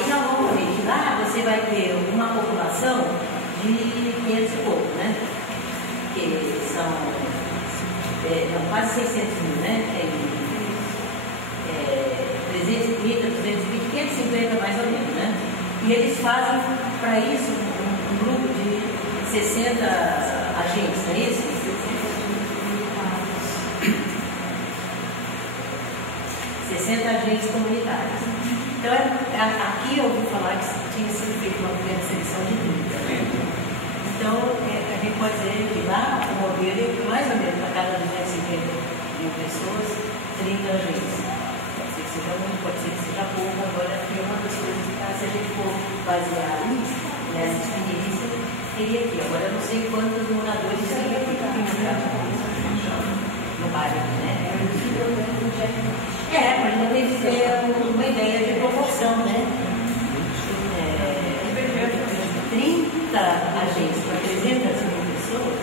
nós vamos ver que lá você vai ter uma população de 500 e pouco, né? Que são quase 600 mil, né? Tem 330, 220, 550 mais ou menos, né? E eles fazem para isso um grupo de 60 agentes, não é isso? 60 agentes comunitários. Então, aqui eu ouvi falar que tinha sido feita uma primeira seleção de 30. Então, a gente pode dizer que lá o modelo é mais ou menos para cada 250 mil pessoas, 30 agentes. Pode ser que seja muito, pode ser que seja pouco. Agora, aqui é uma das coisas que, se a gente for basear nisso, nessa experiência, teria aqui. Agora, eu não sei quantos moradores teria aqui no bairro, né? Mas não tem que ter uma ideia de proporção, né? 30 agentes para 300 mil pessoas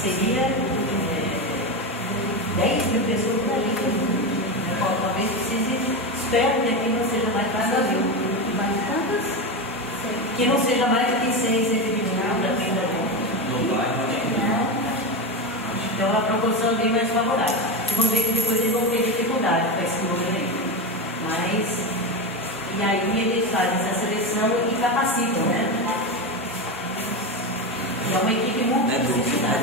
seria 10 mil pessoas por ali. Talvez precise, espero que aqui não seja mais cada mil. Mas quantas? Que não seja mais de 100, 120 mil para 30 agentes. Então a proporção é bem mais favorável. Vocês vão ver que depois eles vão ter dificuldade para esse número aí. Mas, e aí eles fazem essa seleção e capacitam, né? E é uma equipe multidisciplinar.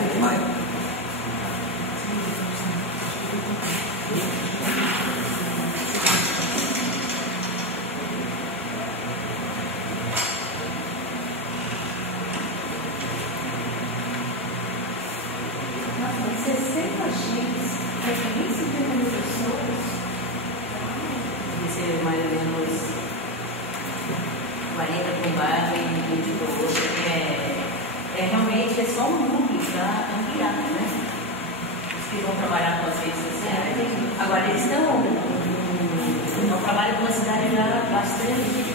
Mais ou menos 40 com bairro e 20 por outro. só um núcleo para ampliar, né? Os que vão trabalhar com as redes sociais. Agora, eles não trabalham com uma cidade já bastante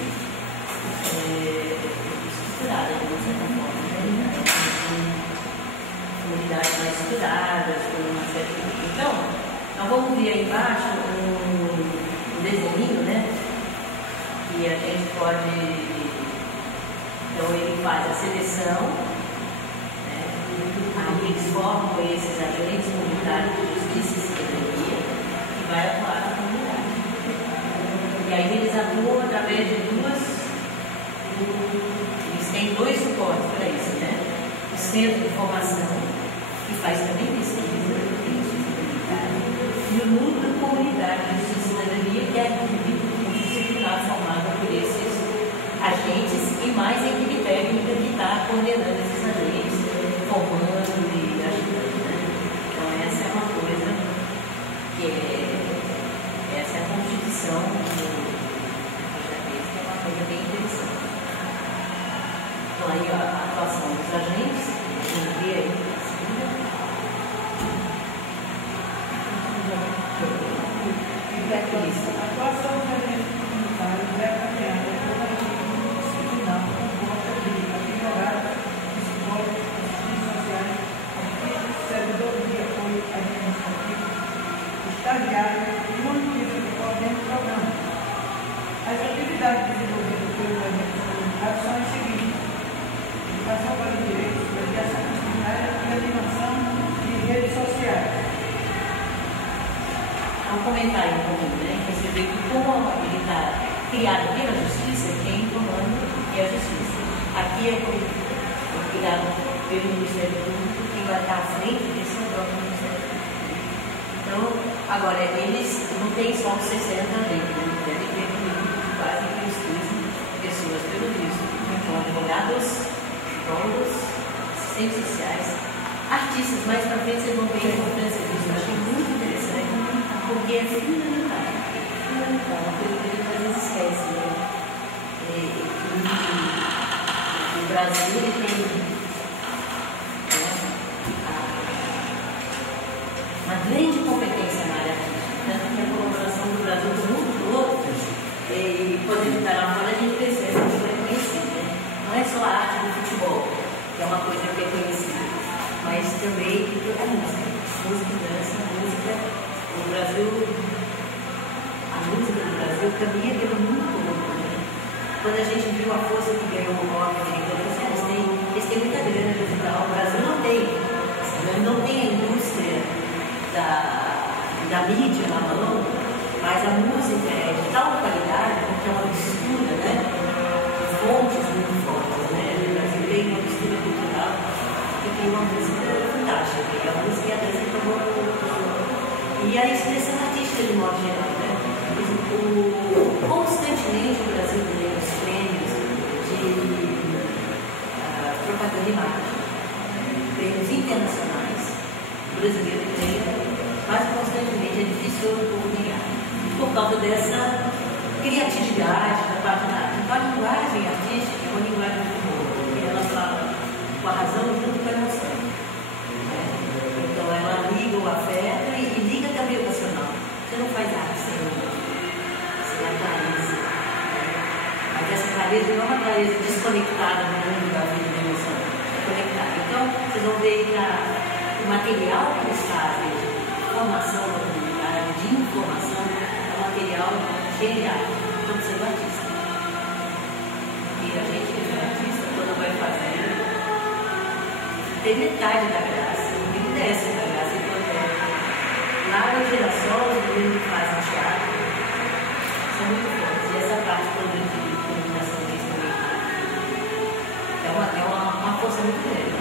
estruturada, de uma certa forma, né? Com comunidades mais estruturadas, com uma série de... Então, nós vamos ver aí embaixo um desenho, né? Que a gente pode... Então, ele faz a seleção, né? Aí eles formam esses agentes comunitários de justiça e cidadania que vai atuar na comunidade. E aí eles atuam através de eles têm dois suportes para isso, né? O centro de formação, que faz também pesquisa, e o núcleo comunitário de justiça e cidadania, que é a equipe multidisciplinar formada por esses agentes e mais a equipe técnica que está coordenando esses agentes, formando e ajudando, né? Então essa é uma coisa que essa é a constituição do projeto, que é uma coisa bem interessante. Então aí a atuação dos agentes, a gente vê aí a atuação dos agentes comunitários é acompanhada por uma equipe multidisciplinar, composta de advogados, psicólogos, assistentes sociais, servidores de apoio administrativo, estagiários e uma equipe que coordena o programa. As atividades desenvolvidas pelos agentes comunitários são as seguintes: educação para os direitos, mediação disciplinar e animação de redes sociais. um comentário comum, né? Você vê que como ele está criado pela justiça, quem comanda é a justiça. Aqui é criado pelo Ministério Público, quem vai estar à frente desse é o próprio Ministério Público. Então, agora, eles não têm só os 60 agentes, né? Deve ter quase que uns 15 pessoas pelo visto. Então, advogados, psicólogos, assistentes sociais, artistas. Mais para frente vocês vão ver a importância disso. Eu achei muito interessante, porque é fundamental. Uma coisa que a gente às vezes esquece, né? O Brasil ele tem uma grande competência na área artística, tanto que a colaboração do Brasil com o mundo todo, e podendo estar lá fora, a gente percebe que isso é conhecido, né? Não é só a arte do futebol, que é uma coisa que é conhecida, mas também a música e dança, a música. O Brasil, a música do Brasil caminha pelo mundo todo, né? Quando a gente viu a força que ganhou o rock americano, eles têm muita grana musical. O Brasil não tem a indústria da mídia na mão, mas a música é de tal qualidade, porque é uma mistura, né? De fontes muito fortes, né? O Brasil tem uma mistura cultural e tem uma música fantástica, e a música e a dança tomou e a expressão artística de modo geral, né? Constantemente o Brasil ganha os prêmios de propaganda e marketing, prêmios internacionais. O brasileiro ganha quase constantemente, é difícil o povo ganhar, por causa dessa criatividade da parte da arte. Então a linguagem artística é uma linguagem muito boa, porque ela fala com a razão junto com a emoção. Então ela liga o afeto e liga também o emocional. Você não faz arte sem a clareza. Mas essa clareza não é uma clareza desconectada do mundo da vida e da emoção. É conectada. Então, vocês vão ver que o material que eles fazem de formação da comunidade, de informação, é um material genial. Então, você é artista. E a gente que é artista, quando vai fazer, tem metade da graça, tem dessa da graça. Então, lá no Girassol, os meninos que fazem teatro são muito fortes. E essa parte toda de comunicação que eles também é uma força muito grande.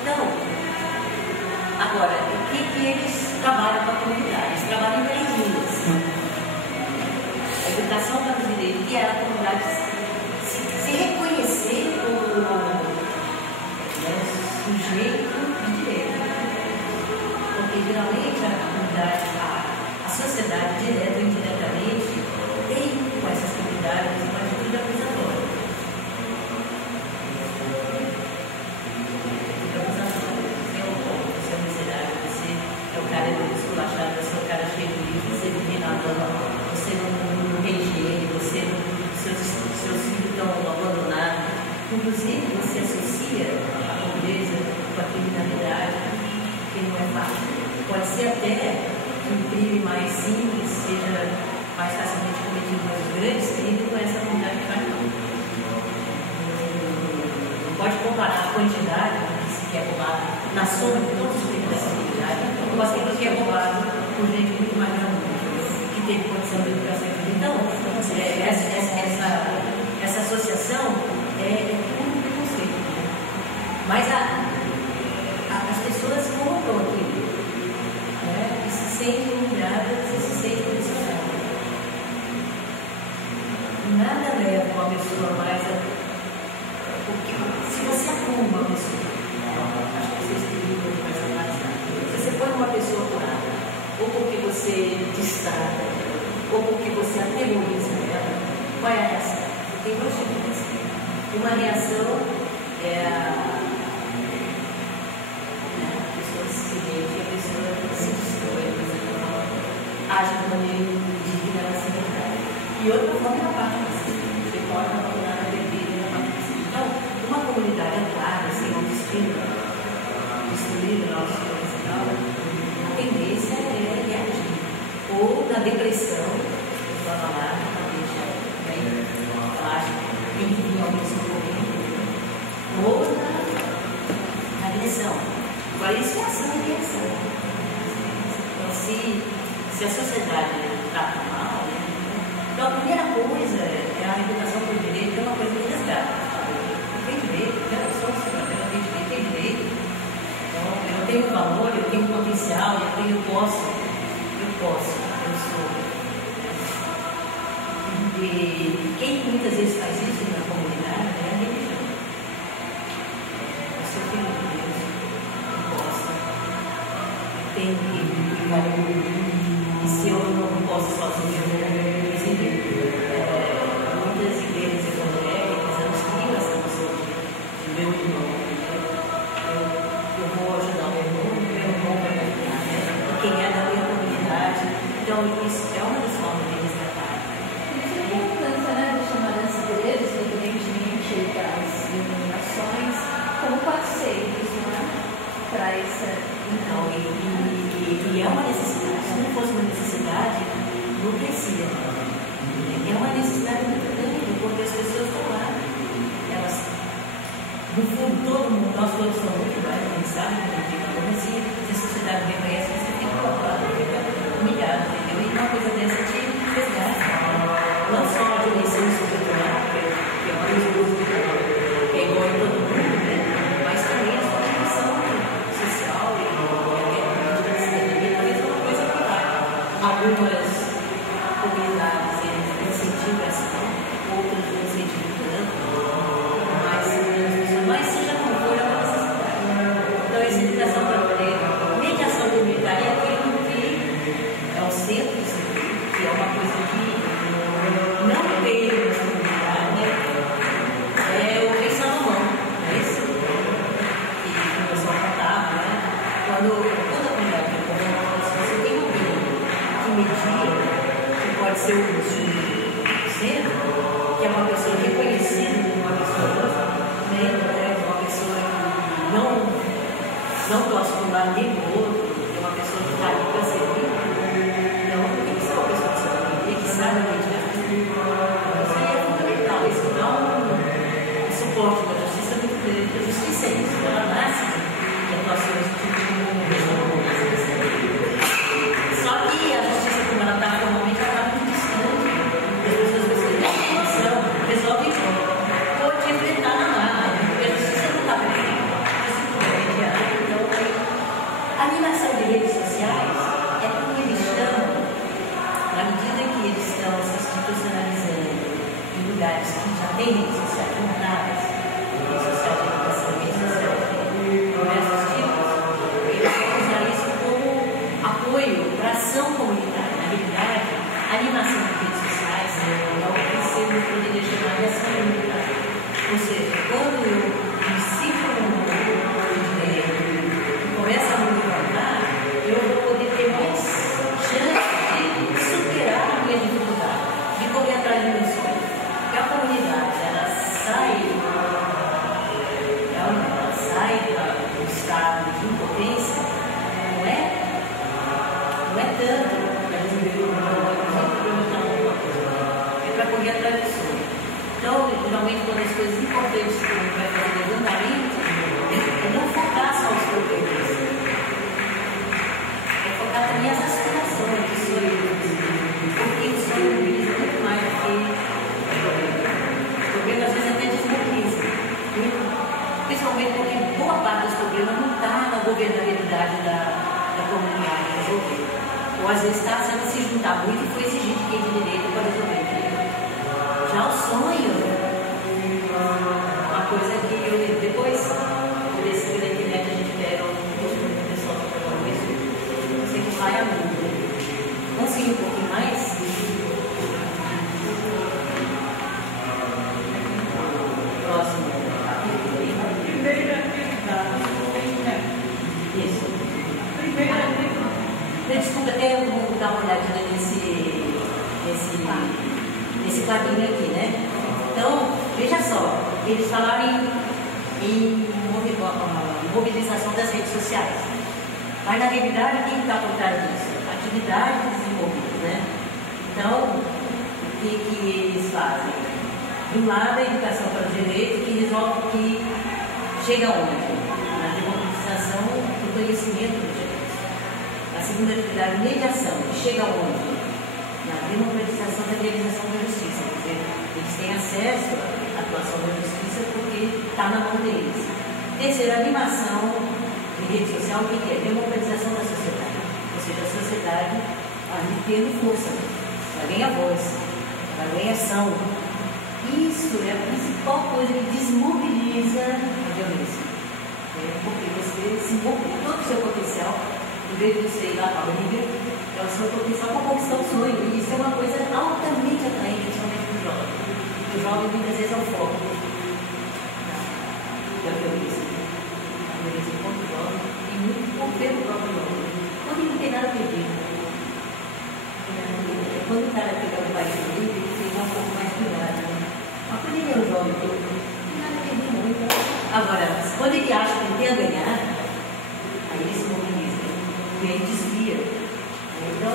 Então, agora, o que eles trabalham com a comunidade? Eles trabalham em 3 linhas. A educação para os direitos, que é a comunidade se reconhecer como sujeito de direito. Porque geralmente a comunidade mais facilmente cometido, mas os grandes crimes não é essa comunidade que faz não. Não pode comparar a quantidade que se quer roubado na soma de todos os crimes dessa comunidade com aquilo que é roubado por gente muito mais grande, que teve condição de educação. Então, essa associação é puro preconceito. Mas as pessoas contam aquilo, né? E se sentem humilhadas e se sentem pressionadas. Nada leva uma pessoa mais a. Porque se você acuma uma pessoa, acho que vocês teriam conversar mais, se você põe uma pessoa curada, ou porque você destaca, ou porque você aterroriza ela, qual é a reação? Tem dois tipos de reação. Uma reação é a pessoa se mete, a pessoa se destrói, age de maneira indigna, ela se retrai. E outra forma é a parte passiva. Você pode abandonar a bebida na parte passiva. Então, uma comunidade anclada, sem autoestima, destruída na autoestima e tal, a tendência é reagir. Ou na depressão, a pessoa vai lá, ela deixa, ela acha que tem que vir alguém socorrendo. Ou na agressão. Agora, isso é ação e reação. Então, se a sociedade trata mal, né? Então, a primeira coisa é a reputação por direito, que é uma coisa que resgata. Tem direito, eu sou cidadã, tem direito, tem direito. Então, eu tenho valor, eu tenho potencial, eu posso, eu sou. E quem muitas vezes faz isso na comunidade é a religião. Eu sou filho de Deus, eu posso, tenho que vale o mundo. E se eu não posso sozinho, eu vou exibir. Muitas igrejas evangélicas, elas criam essa noção de meu irmão. Eu vou ajudar o meu irmão vai me ajudar, né? Quem é da minha comunidade. Então, isso é uma das formas de resgatar. Isso é importante, né? De chamar as igrejas, independentemente das denominações, como parceiros, né? Para essa. Então, e é uma necessidade. Se não fosse uma necessidade, não crescia. É uma necessidade muito grande, porque as pessoas estão lá. Elas, no fundo, todo mundo, nós todos somos muito mais, a gente sabe, se a sociedade reconhece, você fica culpado, fica humilhado, entendeu? E uma coisa dessa te resgata. Não só a dimensão espiritual, que é uma coisa que é igual em todo mundo, né? Mas também a sua dimensão social e a cidadania, talvez é uma coisa que vai. Algumas comunidades incentivam a ação, outras não incentivam tanto, mas seja como for, é uma necessidade. Então, essa educação para a mediação comunitária é aquilo que é o centro disso aqui, que é uma coisa que não tem nessa comunidade, né? É o rei Salomão, não é isso? Que o pessoal contava, né? Quando toda a comunidade que você tem um rei que media, que pode ser o centro, que é uma pessoa reconhecida como uma pessoa uma pessoa que não gosta de um lado nem do outro, é uma pessoa que está ali para servir. Então, tem que ser uma pessoa que sabe aprender, que sabe mediar. Isso aí é fundamental. Isso dá um suporte da justiça muito grande. A justiça é isso, ela nasce de atuações de tipo de só que a justiça, como ela está formalmente, ela está muito distante. As pessoas precisam de atenção, resolvem pode enfrentar na marra, porque a justiça não está preparada. Então, ali na geralmente, uma das coisas importantes que a gente vai fazer levantamento é não focar só os problemas. É focar também as aspirações, os sonhos. Porque o sonho mobiliza muito mais do que os problemas, às vezes até desmobiliza. Principalmente porque boa parte dos problemas não está na governabilidade da comunidade resolver. Ou às vezes está sendo se juntar muito e foi exigir de quem tem direito para resolver. Já o sonho, uma coisa que eu depois desse que na internet a gente pega o pessoal que trabalha com isso, você que vai a mundo. Vamos seguir um pouquinho mais? Próximo. Primeira atividade. Isso. Primeira atividade. Desculpa, até eu vou dar uma olhadinha nesse quadrinho aqui, né? Então, veja só, eles falaram em mobilização das redes sociais. Mas, na realidade, quem está por trás disso? Atividades desenvolvidas, né? Então, o que eles fazem? De um lado, a educação para os direitos, que resolve que chega onde? Na democratização do conhecimento dos direitos. A segunda atividade, mediação, que chega onde? Na democratização da realização da justiça. Quer dizer, eles têm acesso à atuação da justiça porque está na mão deles. Terceira, animação de rede social, o que é? Democratização da sociedade. Ou seja, a sociedade ali tendo força, ela ganha voz, ela ganha ação. Isso é a principal coisa que desmobiliza a violência. Porque você se envolve com todo o seu potencial, em vez de você ir lá para a briga, é o seu potencial para conquistar o sonho. E isso é uma coisa altamente atraente, principalmente para o jovem. O jovem muitas vezes é o foco da violência. A violência contra o jovem e muito pelo próprio jovem. Quando ele não tem nada a perder. Quando o cara pegar o país dele, ele fica um pouco mais cuidado. Mas quando ele é um jovem, ele não tem nada a perder muito. Agora, quando ele acha que ele tem a ganhar, aí ele se mobiliza. E aí desvia. Então,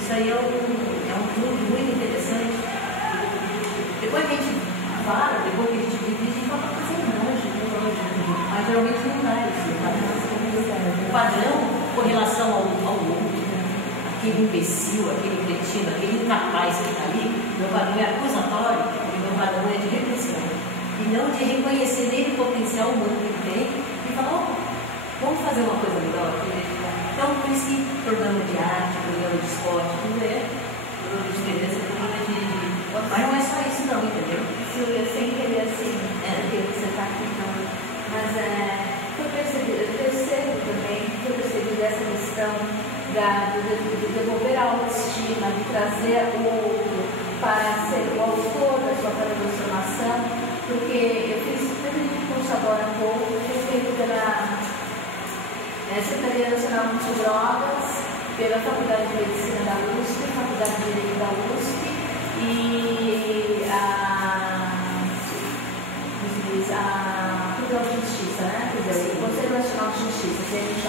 isso aí é um clube muito interessante. Depois que a gente fala, depois que a gente divide, a gente fala para fazer longe. Mas geralmente não dá isso. O padrão com relação ao outro, aquele imbecil, aquele cretino, aquele incapaz que está ali, meu padrão é acusatório e meu padrão é de repressão. E não de reconhecer nele o potencial humano que ele tem e falar, vamos fazer uma coisa melhor. Então, por isso que programa de arte, programa de esporte, tudo é programa de experiência, programa de... Mas não é só isso não, entendeu? Silvia, sem querer assim, porque você está aqui não. Mas eu percebo também, eu percebi dessa questão de devolver a autoestima, de trazer o outro para ser o autor da sua própria transformação, porque eu fiz um curso agora há pouco, feito pela Secretaria Nacional Antidrogas, pela Faculdade de Medicina da USP, Faculdade de Direito da USP e a Justiça, né? Quer dizer, o Conselho Nacional de Justiça, CNJ,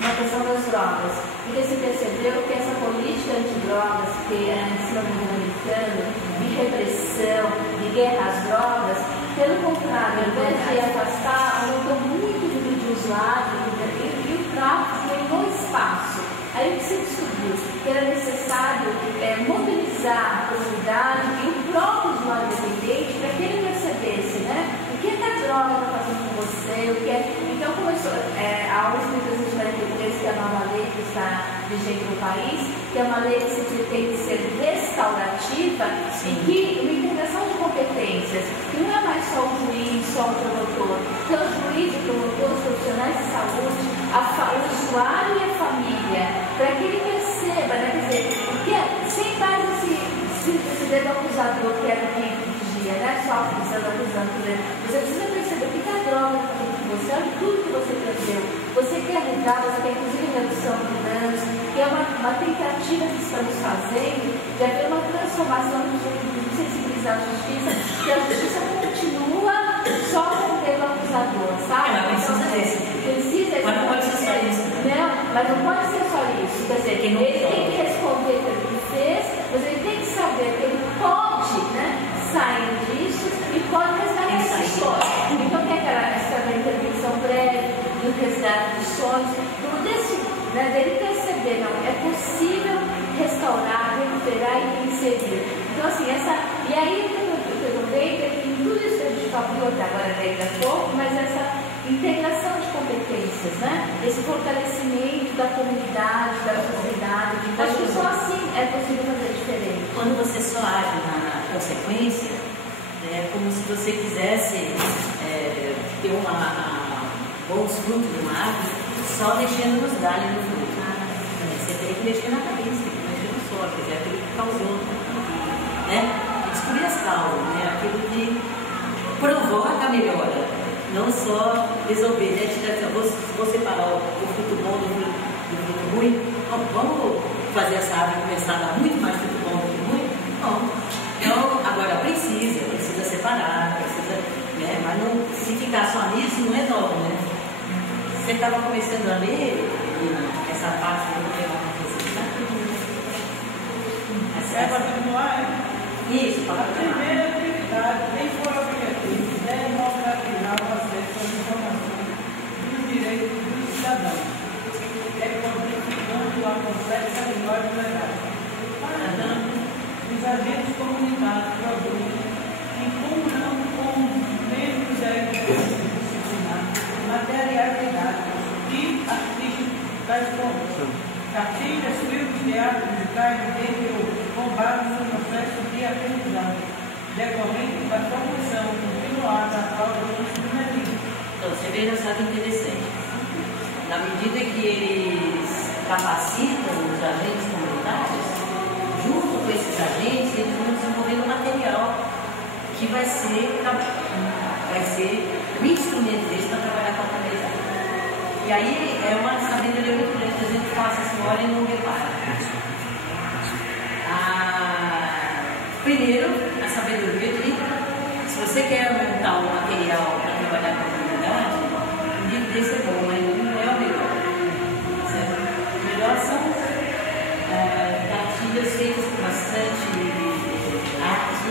na questão das drogas. Porque se percebeu que essa política antidrogas, que é em cima do mundo americano, de repressão, de guerra às drogas, pelo contrário, ao invés de afastar, aumentou muito o número de usuários e o tráfico ganhou espaço. Aí o que se descobriu? Que era necessário mobilizar a comunidade e o próprio usuário dependente para que ele percebesse, né? O que a droga está fazendo com você, o que é... Então começou a USP em 1943, que é a nova lei que está vigente no país, que é uma lei que tem que ser restaurativa e que uma integração de competências, que não é mais só o juiz, só o promotor, que é o juiz, o promotor, os profissionais de saúde, o usuário e a família, para que ele perceba, né? Quer dizer, porque sem mais esse dedo acusador que era o que vigia, né? Só acusando, você precisa perceber o que a droga está fazendo com você, olha tudo que você perdeu. Você quer mudar, você quer inclusive redução de danos, que é uma tentativa que estamos fazendo de haver uma transformação de sensibilizar a justiça, que a justiça continua só com o dedo acusador, sabe? Precisa mas não pode ser só isso. Não, mas não pode ser só isso. Quer dizer, ele tem que responder pelo que fez, mas ele tem que saber que ele pode, né, sair disso e aí o que eu vejo é que tudo isso que a gente falou até agora daqui a pouco, mas essa integração de competências, né? Esse fortalecimento da comunidade, da sociedade. Acho que só assim é possível fazer diferente. Quando você só age na consequência, é como se você quisesse ter bons frutos de uma árvore só mexendo nos galhos do fruto. Você tem que mexer na raiz, tem que mexer no solo, quer dizer, aquilo que causou, né? Descobrir as causas, né? Aquilo que provoca a melhora, não só resolver, né? Vou separar o fruto bom do fruto ruim, vamos fazer essa árvore começar a dar muito mais fruto bom do que ruim? Não. Então, agora precisa separar, né? Mas não, se ficar só nisso, não resolve, né? Você estava começando a ler essa parte do tema que você está? É para continuar, Isso, para a primeira atividade tem por objetivo democratizar o acesso às informações dos direitos dos cidadãos, codificando a complexa linguagem legal. Os agentes comunitários produzem, em comunhão com membros disciplinares, materiais didáticos e artísticos da escola. Cartilhas, filmes, teatros, musicais, entre outros, com base no processo de aprendizagem, decorrente da formação continuada ao longo do medida. Então, você vê um dado interessante. Na medida que eles capacitam os agentes comunitários, junto com esses agentes, eles vão desenvolvendo material que vai ser o instrumento deles para trabalhar com a comunidade. E aí é uma sabedoria muito grande que a gente passa assim, olha e não repara. Primeiro, a sabedoria de se você quer montar um material para trabalhar com a comunidade, um livro desse é bom, mas não é o melhor. Certo? O melhor são cartilhas feitas com bastante arte,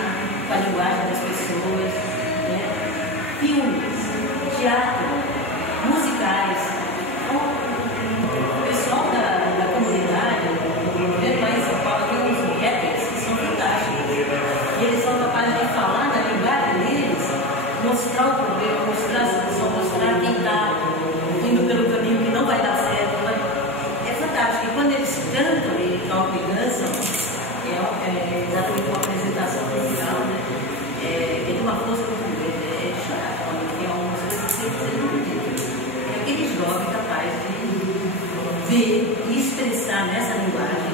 com a linguagem das pessoas, né? Filmes, teatro, musicais. Então, o pessoal da comunidade, lá em São Paulo, tem uns rappers que são fantásticos. E eles são capazes de falar na linguagem deles, mostrar o problema, mostrar a solução, mostrar quem está indo pelo caminho que não vai dar certo. É fantástico. E quando eles cantam e tocam e dançam, é exatamente uma apresentação musical, né? Tem uma força muito grande, é chorar. Quando tem algumas coisas que você não acredita. É aquele jovem capaz de ver e expressar nessa linguagem,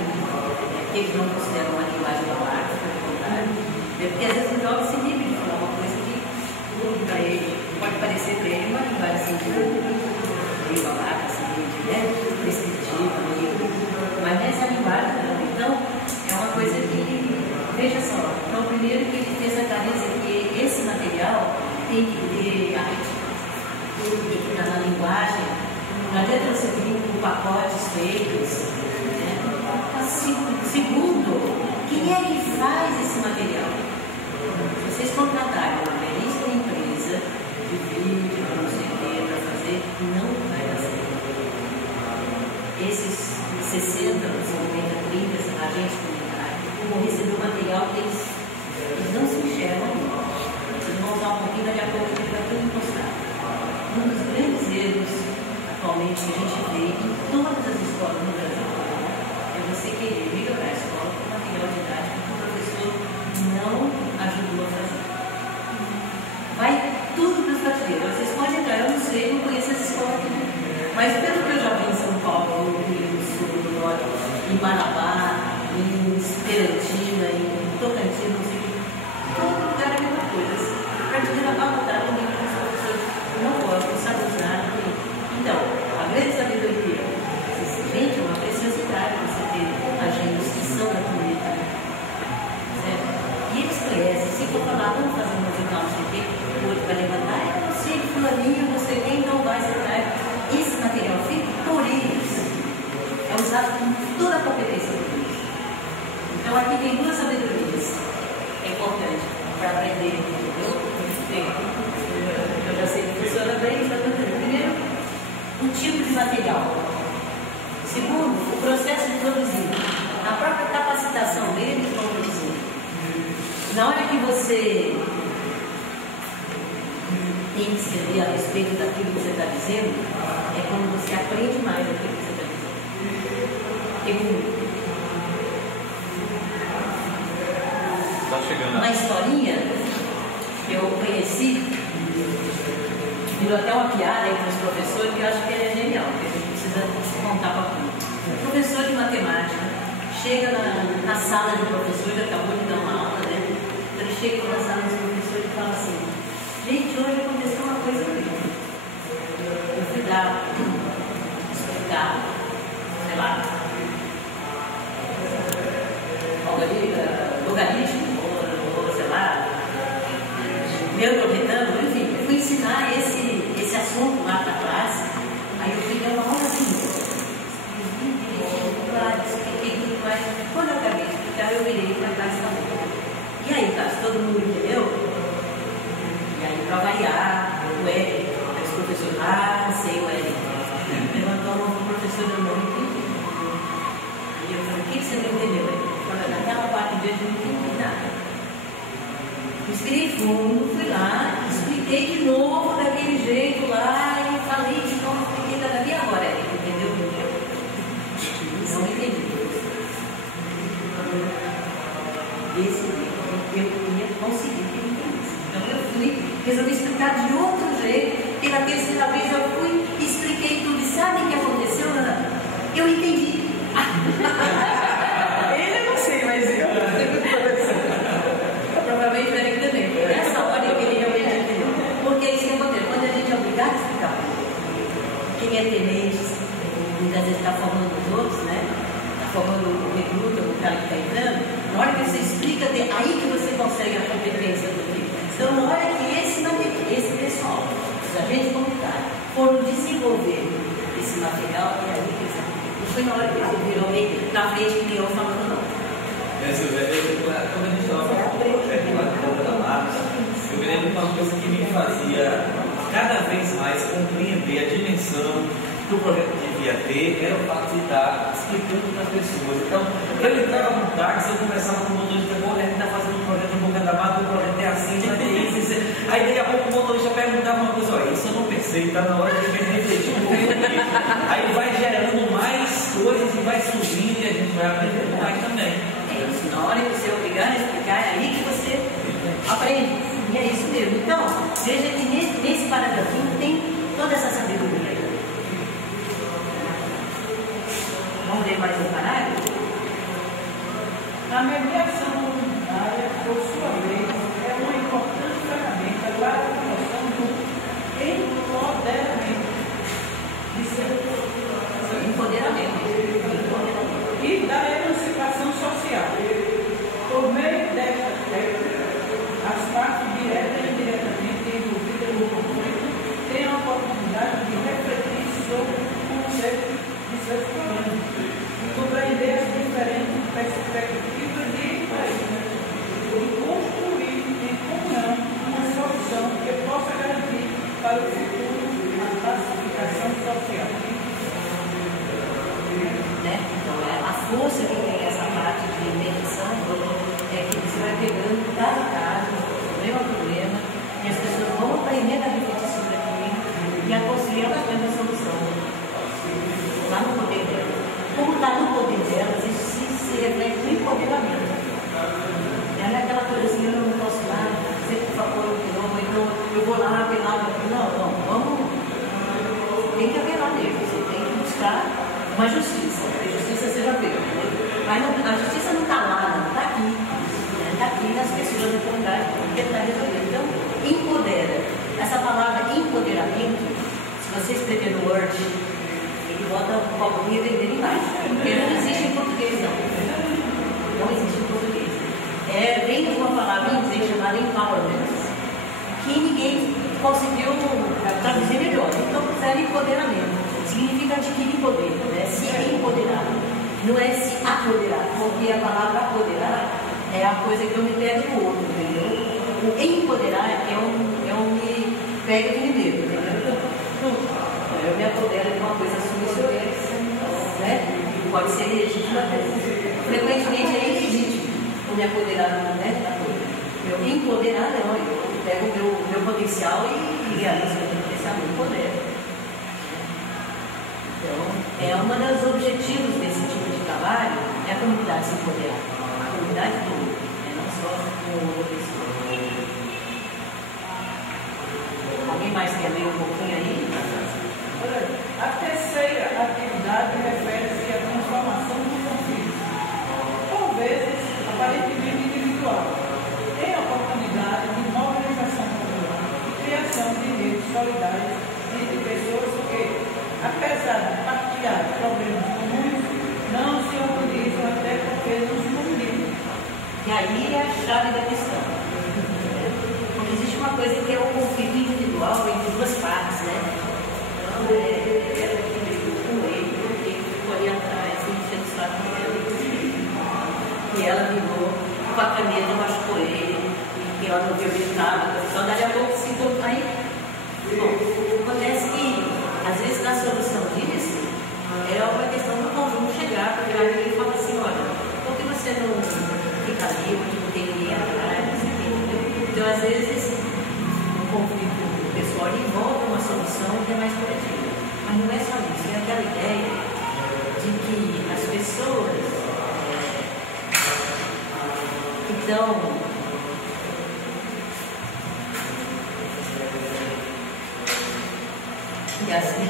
que eles não consideram uma linguagem babaca, pelo contrário. Porque às vezes o jovem se livre de falar uma coisa que para ele pode parecer para ele uma linguagem assim, meio babaca, assim, né? Prescritiva, mas nessa linguagem não. Então, é uma coisa que, veja só, então primeiro que ele fez a clareza que esse material tem que ter arte, tem que estar na linguagem, não adianta você vir com pacotes feitos, né? Segundo, quem é que faz esse material? Se vocês contratarem uma belíssima empresa de vídeo, não sei o que, para fazer, não vai dar certo. Esses 60, 50, 30 agentes comunitários vão receber o material que eles não se enxergam. Eles vão usar um pouquinho daqui a pouco que vai tudo mostrar. Um dos grandes erros atualmente que a gente vê em todas as escolas no Brasil é você querer melhorar a escola com material didático que o professor não ajudou a fazer. Vai tudo para os prateleiros. Vocês podem entrar, eu não sei, não conheço essa escola aqui. Mas pelo que eu já vi em São Paulo, no Rio do Sul, no Norte, em Marabá, em Esperantina, em Tocantins, não sei o que, todo lugar é a mesma coisa. A prateleira abarrotada também com os professores não gostam, não sabem usar. Então, a grande sabedoria, gente, é uma preciosidade você ter agentes que são da comunidade. Certo? E eles conhecem, se for falar, vamos fazer um musical, não sei o quê, o outro vai levantar, não sei, fulaninho, não sei quem, então vai, você vai. Esse material feito por eles é usado com toda a competência deles. Então aqui tem duas sabedorias importantes para aprender, entendeu? Eu já sei que funciona bem, está dando primeiro o tipo de material. Segundo, o processo de produzir. Na própria capacitação deles vão produzir. Na hora que você entender a respeito daquilo que você está dizendo, é quando você aprende mais daquilo que você está dizendo. Tá chegando. Uma historinha que eu conheci, virou até uma piada entre os professores, que eu acho que ele é genial, porque a gente precisa contar para tudo. O professor de matemática chega na sala do professor, ele acabou de dar uma aula, né? Ele chega na sala do professor e fala assim: gente, hoje aconteceu uma coisa comigo. Eu fui dar, explicar, sei lá, logaritmo, ou sei lá, retângulo, enfim, eu fui ensinar esse assunto lá para a classe. Aí eu fui dar uma aula assim, expliquei tudo mais. Quando eu acabei de explicar, eu virei para a classe também. E aí, classe, todo mundo entendeu? E aí, para variar, o Eric, esse professor, sei o Eric. Levantou a mão para o professor, eu não entendi. E eu falei: o que você não entendeu, Eric? Eu falei: naquela parte de hoje eu não entendi nada. Respirei fundo, fui lá, expliquei de novo daquele jeito lá e falei de novo, expliquei cada vez agora, Eric, entendeu? Não entendi. Desse jeito eu ia conseguir que ele entendesse. Então eu resolvi explicar de outro jeito, e na terceira vez eu fui e expliquei tudo. E sabe o que aconteceu, Ana? Eu entendi. Ele eu não sei, mas eu. Provavelmente o Eric também. Nessa hora que ele realmente entendeu. Porque isso que acontece, quando a gente é obrigado a explicar, quem é tenente, muitas vezes está formando os outros, né? Está formando o recruta, o cara que está entrando. Na hora que você explica, é aí que você consegue a competência do tipo. Então, na hora que esse pessoal, os agentes comunitários, foram desenvolver esse material, é aí que eles aprenderam. Não foi na hora que eles viram alguém na frente que eu falando, não. Quando a gente estava falando do projeto lá de Boca da Mata, eu me lembro de uma coisa que me fazia cada vez mais compreender a dimensão que o projeto devia ter, era o fato de estar explicando para as pessoas. Então, eu entrava no táxi, eu conversava com o motorista: olha, a gente está fazendo um projeto em Boca da Mata, o projeto é assim, vai ter isso. Aí daqui a pouco o motorista perguntava uma coisa: olha, isso eu não pensei, está na hora de refletir. Aí vai gerando mais coisas e vai surgindo e a gente vai aprendendo mais também. Na hora que você é obrigado a explicar, é aí que você aprende. E é isso mesmo. Então, veja que nesse paragrafinho tem toda essa sabedoria. Vamos ler mais um parágrafo? A mediação comunitária, por sua vez, é uma importante ferramenta para a promoção do empoderamento. Empoderamento. E da emancipação social. Por meio desta técnica, as partes direta e indiretamente envolvidas no conflito têm a oportunidade de refletir sobre o conceito de seus problemas e compreender as diferentes perspectivas de país e construir em comunhão uma solução que possa garantir para o futuro a pacificação social. Então, a força que tem essa parte de medição é que você vai pegando caso a caso, problema a problema, e as pessoas vão aprendendo a refletir sobre aquilo e a construir a própria solução. Está no poder delas. Como está no poder delas, isso se reflete no empoderamento. Não é aquela coisa assim: eu não posso lá, você por favor, então eu vou lá apelar. Não, vamos. Tem que apelar mesmo, você tem que buscar uma justiça. A justiça seja feita. Mas a justiça não está lá, não está aqui. Está aqui nas pessoas da comunidade que está resolvendo. Então, empodera. Essa palavra empoderamento, se você escrever no Word, ele bota o copinho e vender embaixo. Porque não existe em português, não. Não existe em português. Vem de uma palavra em inglês chamada empowerment, que ninguém conseguiu traduzir melhor. Então, puseram empoderamento. Significa adquirir poder, né? Se empoderar. Não é se apoderar, porque a palavra apoderar é a coisa que eu me pego no outro, entendeu? O empoderar é um me pega de mim mesmo, entendeu? Eu me apodero de uma coisa submissiva, né? Pode ser legítima, frequentemente é ilegítimo o me apoderar, né? Eu empoderar não, eu pego o meu potencial e realizo o meu potencial, eu empodero. Então, é um dos objetivos desse tipo de trabalho, é a comunidade se empoderar. A comunidade toda, não só uma pessoa. Alguém mais quer ler um pouquinho aí? A terceira atividade refere-se à transformação dos conflitos, por vezes aparentemente individual, em oportunidade de mobilização popular e criação de redes solidárias entre pessoas que, apesar de partilhar problemas comuns, não se organizam até porque nos comunicam. E aí é a chave da questão. Porque existe uma coisa que é o conflito individual entre duas partes, né? Então, ela que brigou com ele, porque ficou ali atrás, enchendo o saco dele. E ela virou com a caneta, machucou ele, e que ela não viu gritar, então dali a pouco se encontrou. Aí, bom, acontece que, às vezes, na solução disso, é uma questão do conjunto chegar, porque aí ele fala assim, olha, por que você não fica ali, onde não tem ninguém atrás, não sei o que. Então, às vezes, o conflito pessoal envolve uma solução que é mais coletiva. Mas não é só isso, é aquela ideia de que as pessoas então e assim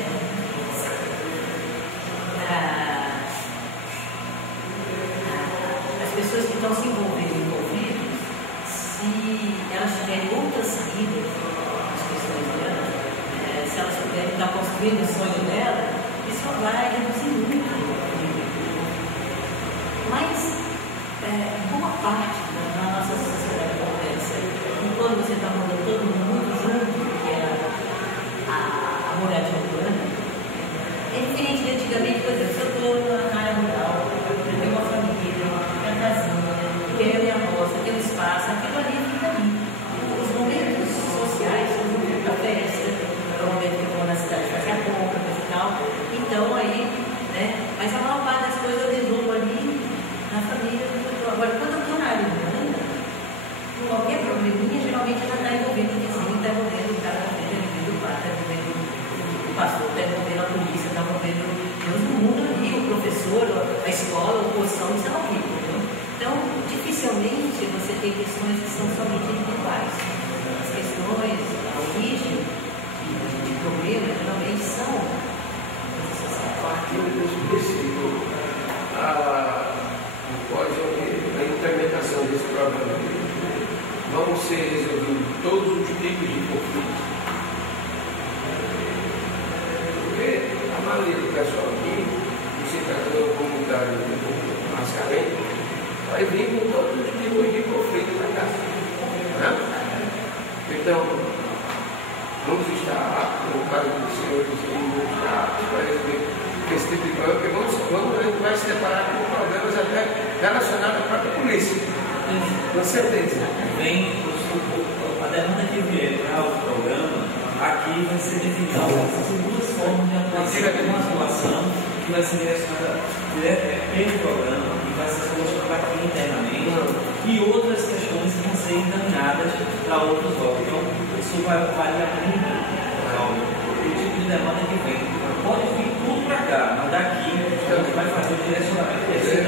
as pessoas que estão se envolvendo em conflitos, se elas tiverem outras saídas das questões delas, se elas puderem estar construindo o sonho dela, isso vai reduzir muito o conflito. Mas boa parte da nossa sociedade acontece. Quando você está morando todo mundo muito junto, que é a moradia urbana, é diferente de antigamente, por exemplo, se eu estou na área rural, eu tenho uma família, minha casinha, tenho a minha roça, tenho um espaço, aquilo ali fica ali. Os momentos sociais são o momento da festa, é o momento que eu vou na cidade fazer a compra, e tal. Então aí, né? Mas a maior parte das coisas eu resolvo ali na família. Agora, quando eu estou na área urbana, qualquer probleminha geralmente já está envolvendo o vizinho, está envolvendo o cara, está envolvendo o pai, está envolvendo o pastor, está envolvendo a polícia, está envolvendo Deus no mundo ali, o professor, a escola, a oposição, isso é horrível. Então, dificilmente você tem questões que são somente individuais. As questões, a origem de problemas, geralmente são a partir desse princípio, a implementação desse programa vão ser resolvidos todos os tipos de conflitos. Porque a maioria do pessoal aqui, que se trata de uma comunidade um pouco mais carente, vai vir com todos os tipos de conflitos para cá. Né? Então, vamos estar, no caso dos senhores, vamos estar para resolver esse tipo de problema, porque a gente vai se deparar com problemas até relacionados à própria polícia. Com certeza. A demanda que vier para o programa, aqui vai ser definida duas formas de atuação. Uma atuação que vai ser direcionada diretamente pelo programa, que vai ser solucionada aqui internamente, e outras questões que vão ser encaminhadas para outros órgãos. Então, isso vai variar muito o tipo de demanda que vem. Pode vir tudo para cá, mas daqui a gente vai fazer o direcionamento desse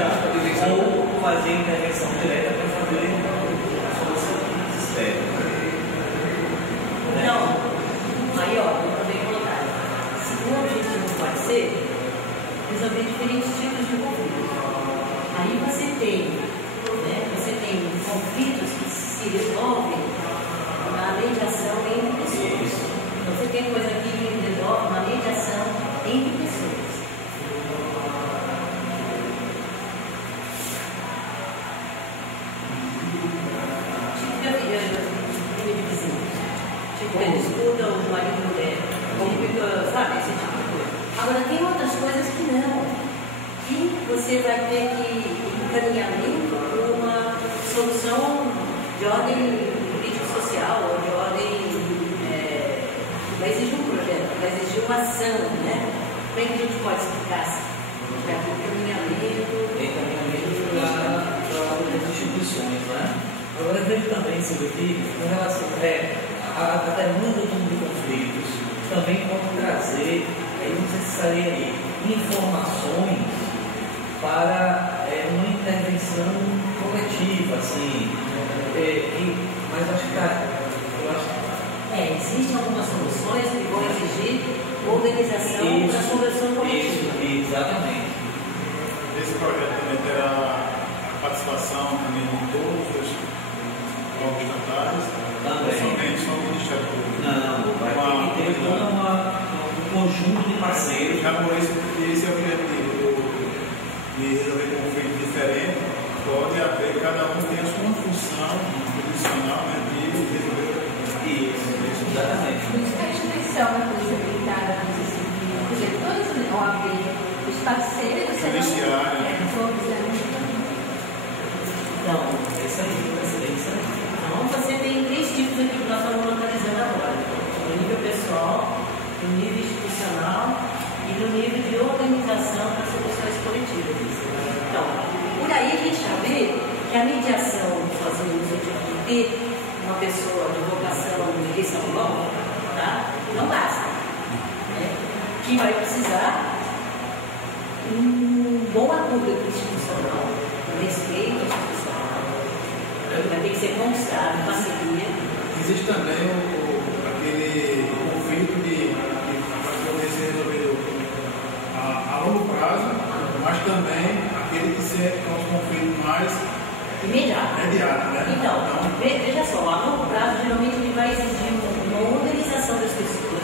ou fazer a intervenção direta para fazer a solução que se espera. Não, aí ó, eu também colocar. O objetivo pode ser resolver diferentes tipos de conflitos. Aí você tem conflitos que se resolvem na mediação entre pessoas. Então você tem coisa aqui que resolve na mediação entre pessoas. Tipo que ele escuta o marido mulher, sabe, esse tipo de coisa. Agora tem outras coisas que não, que você vai ter que encaminhamento para uma solução de ordem político-social, ou de ordem vai exigir um projeto, vai exigir uma ação, né? Como é que a gente pode explicar assim? Vai ter encaminhamento para outras instituições, né? Agora vejo também, Silvio, com relação à demanda de conflitos, também pode trazer, não sei se estaria aí, informações para uma intervenção coletiva, assim, mas acho que existem algumas soluções que vão exigir organização para solução coletiva. Exatamente. Esse projeto também terá a participação também de todos os órgãos estatais, somente só o Ministério Público. Não, vai ter que ter um conjunto de parceiros. Já por isso, esse é o objetivo de resolver conflitos diferentes. Pode haver, cada um tem a sua função profissional, né, de resolver isso, exatamente. Por isso que a instituição da Polícia Militar, da Polícia Civil, quer dizer, todas as OAB, os parceiros, todos Então, é isso aí, Então, você tem 3 tipos aqui que nós estamos localizando agora: no nível pessoal, no nível institucional e no nível de organização das soluções coletivas. Então, por aí a gente já vê que a mediação, sozinho no sentido de ter uma pessoa de vocação de São Paulo, tá? Não basta. Que vai precisar um bom apoio institucional, um respeito institucional, vai ter que ser conquistado, parceria. Existe também aquele conflito para poder ser resolvido a longo prazo, mas também aquele que é um conflito mais imediato, né? Então, veja só, a longo prazo geralmente ele vai exigir uma organização das pessoas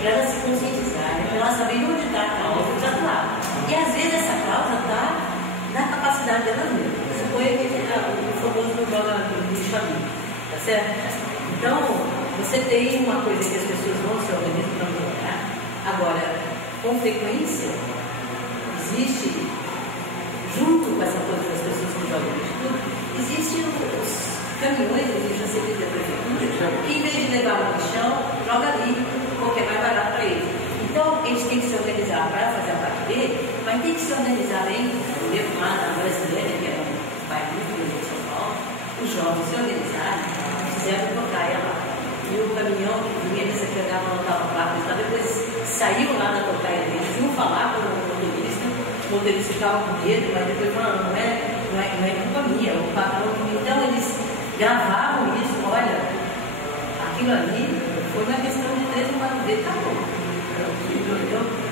para elas se conscientizarem, para elas saberem onde está a causa e atuar. E às vezes essa causa está na capacidade delas mesmas. Você põe o famoso joga de família, tá certo? Então, você tem uma coisa que as pessoas vão se organizar para melhorar. Agora, com frequência, existe, junto com essa coisa das pessoas que jogam de tudo, existem os caminhões da Polícia Civil da Prefeitura que, em vez de levar no chão, joga ali, porque é mais barato para eles. Então, eles têm que se organizar para fazer a parte dele, mas tem que se organizar bem, lá na Brasileira, que é um bairro muito grande de São Paulo, os jovens se organizaram, fizeram tocaia lá. E o caminhão que vinha, eles pegavam, anotava a placa, então depois saiu lá da tocaia deles, iam falar com o motorista ficava com medo, mas depois falaram, não é culpa minha, o patrão. Então eles gravavam isso, olha, aquilo ali foi uma questão de 3 ou 4 vezes, acabou.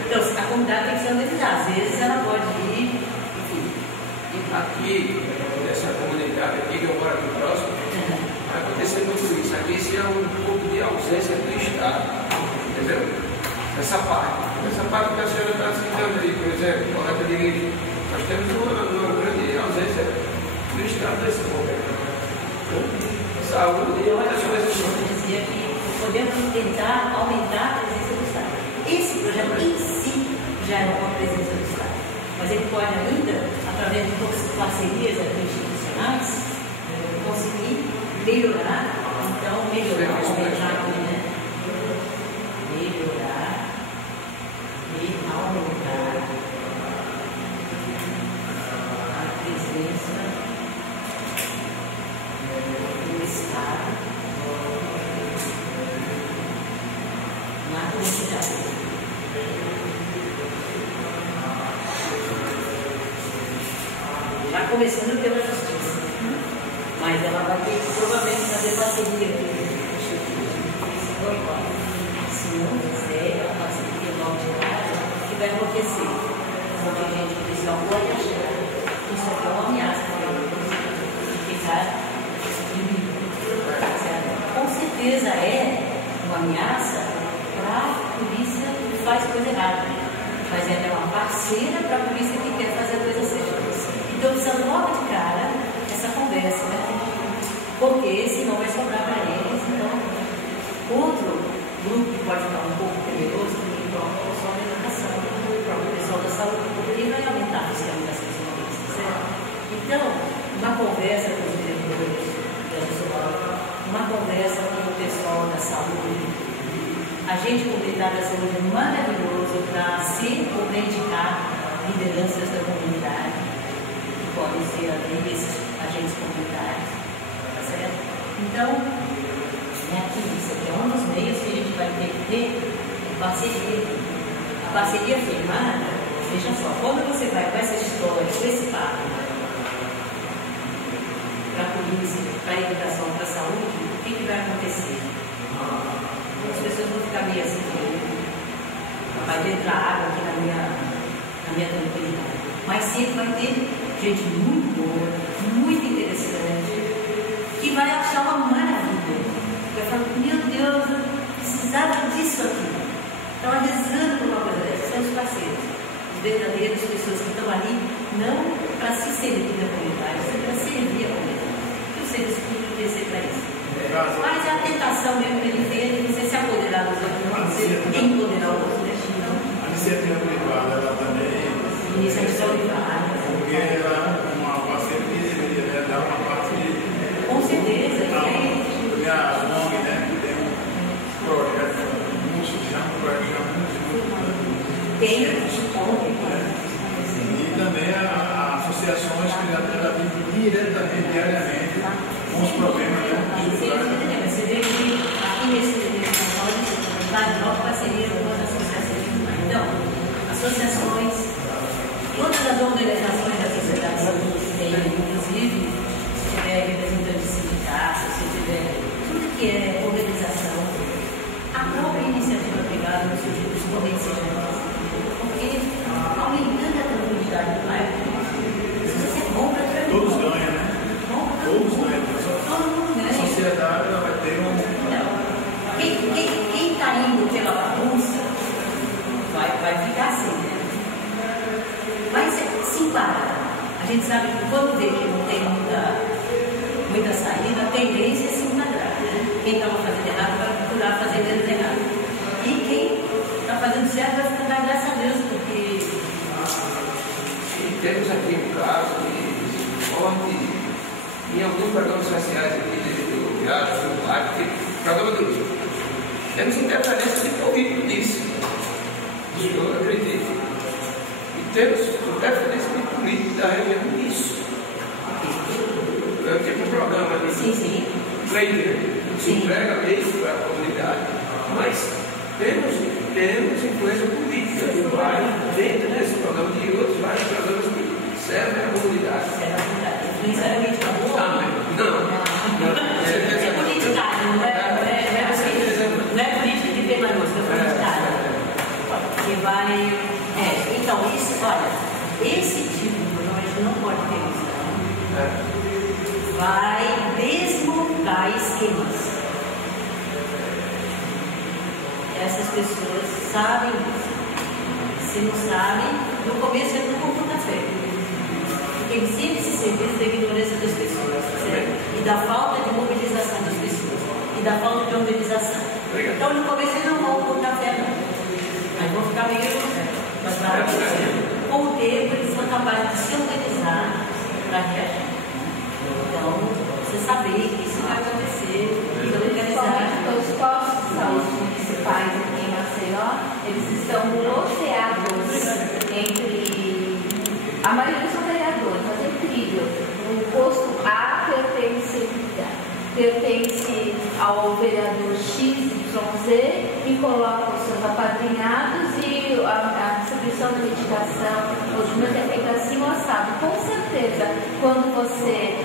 Então, a comunidade tem que se organizar, às vezes ela pode ir, enfim. Aqui, nessa comunidade aqui que eu moro aqui próximo, vai acontecer muito isso. Aqui isso é um pouco de ausência do Estado, entendeu? Essa parte que a senhora está citando aí, por exemplo, coleta de lixo, nós temos uma grande ausência do Estado desse momento. Saúde e outras coisas. Eu dizia que podemos tentar aumentar a presença do Estado. Esse projeto em si já é uma presença do Estado, mas ele pode ainda, através de parcerias institucionais, conseguir melhorar, aumentar, né? Melhorar e aumentar a presença do Estado na comunidade. Já começando pela justiça, mas ela vai ter que provavelmente fazer parceria com o se não fizer a parceria logo de cara, o que vai acontecer? O dirigente policial pode achar que isso aqui é uma ameaça para ele ficar inimigo. Com certeza é uma ameaça para a polícia que faz coisa errada, mas ela é uma parceira para a polícia que quer fazer a coisa certa. Então precisa logo de cara essa conversa, né? Porque senão vai sobrar para eles. Então, outro grupo que pode ficar um pouco perigoso também é o pessoal da educação, o próprio pessoal da saúde, porque ele vai aumentar a fiscalização dos movimentos, certo? Então, uma conversa com os diretores da pessoal, uma conversa com o pessoal da saúde, agente comunitário da saúde maravilhoso para se indicar lideranças da comunidade, que podem ser ali esses agentes comunitários, tá certo? Então, isso aqui é um dos meios que a gente vai ter que ter parceria. A parceria firmada, veja só, quando você vai com essa história, com esse papo, para a polícia, para a educação, para a saúde, o que vai acontecer? As pessoas vão ficar meio assim, vai entrar água aqui na minha tranquilidade. Mas sempre vai ter gente muito boa, muito interessante, que vai achar uma maravilha. Vai falar, meu Deus, eu precisava disso aqui. Estava rezando por uma coisa dessa. São os parceiros, as verdadeiras pessoas que estão ali, não para se servir da comunidade, mas para servir a comunidade. Que o Serviço Público deve ser para isso. Mas é a tentação mesmo que ele tem de você se apoderar dos outros, não você empoderar o outro. A iniciativa privada, ela também. Iniciativa privada. Porque ela é uma parceira que deveria dar uma parte. Com certeza. Porque a ONG, né, tem um projeto tem e também associações que já trabalham diretamente, diariamente, com os problemas estruturais. Você vê que aqui nesse faz nova parceria com as associações. Então, associações, todas as organizações da sociedade civil, inclusive, se tiver representante de sindicatos, se tiver tudo que é organização, a própria iniciativa privada no sentido dos comerciantes, porque aumentando a tranquilidade do bairro, isso é bom para a família. Todos ganham, né? Todos ganham. Todo mundo ganha. A sociedade ela vai ter um. Quem está indo pela bagunça vai ficar assim, né? Mas se enquadra. A gente sabe que quando vê que não tem muita saída, a tendência é se enquadrar, né? Quem estava fazendo errado vai procurar fazer menos errado. E quem está fazendo certo vai ficar, graças a Deus, porque. Temos aqui um caso de forte em alguns programas sociais aqui do Viagem, do Parque, programa do livro. Temos interferência de político nisso. Eu acredito. E temos interferência de político da região nisso. Eu tenho um programa de lei, se entrega leis para a comunidade, mas temos influência política que vai dentro desse programa e outros vários programas que servem à comunidade. Influência política boa? Não. É politicagem, não é política de permanência, é politicagem. Que vai. Então, isso, olha, esse tipo de programa a gente não pode ter isso. Vai desmontar esquemas. Essas pessoas sabem disso. Se não sabem, no começo é por conta fé. Porque ele sempre se serviu da ignorância das pessoas, certo? E da falta de mobilização das pessoas. E da falta de organização. Então, no começo eles não vão contar fé, não. Aí vão ficar meio. Com o tempo, eles são capazes de se organizar para reagir. Então, você saber que isso vai acontecer e organizar. Os postos de saúde municipais aqui em Maceió, eles estão loteados entre. A maioria são vereadores, mas é incrível. O posto A pertence ao vereador XYZ e coloca os seus apadrinhados e a distribuição da medicação, os documentos é feito assim ou assado. Com certeza, quando você,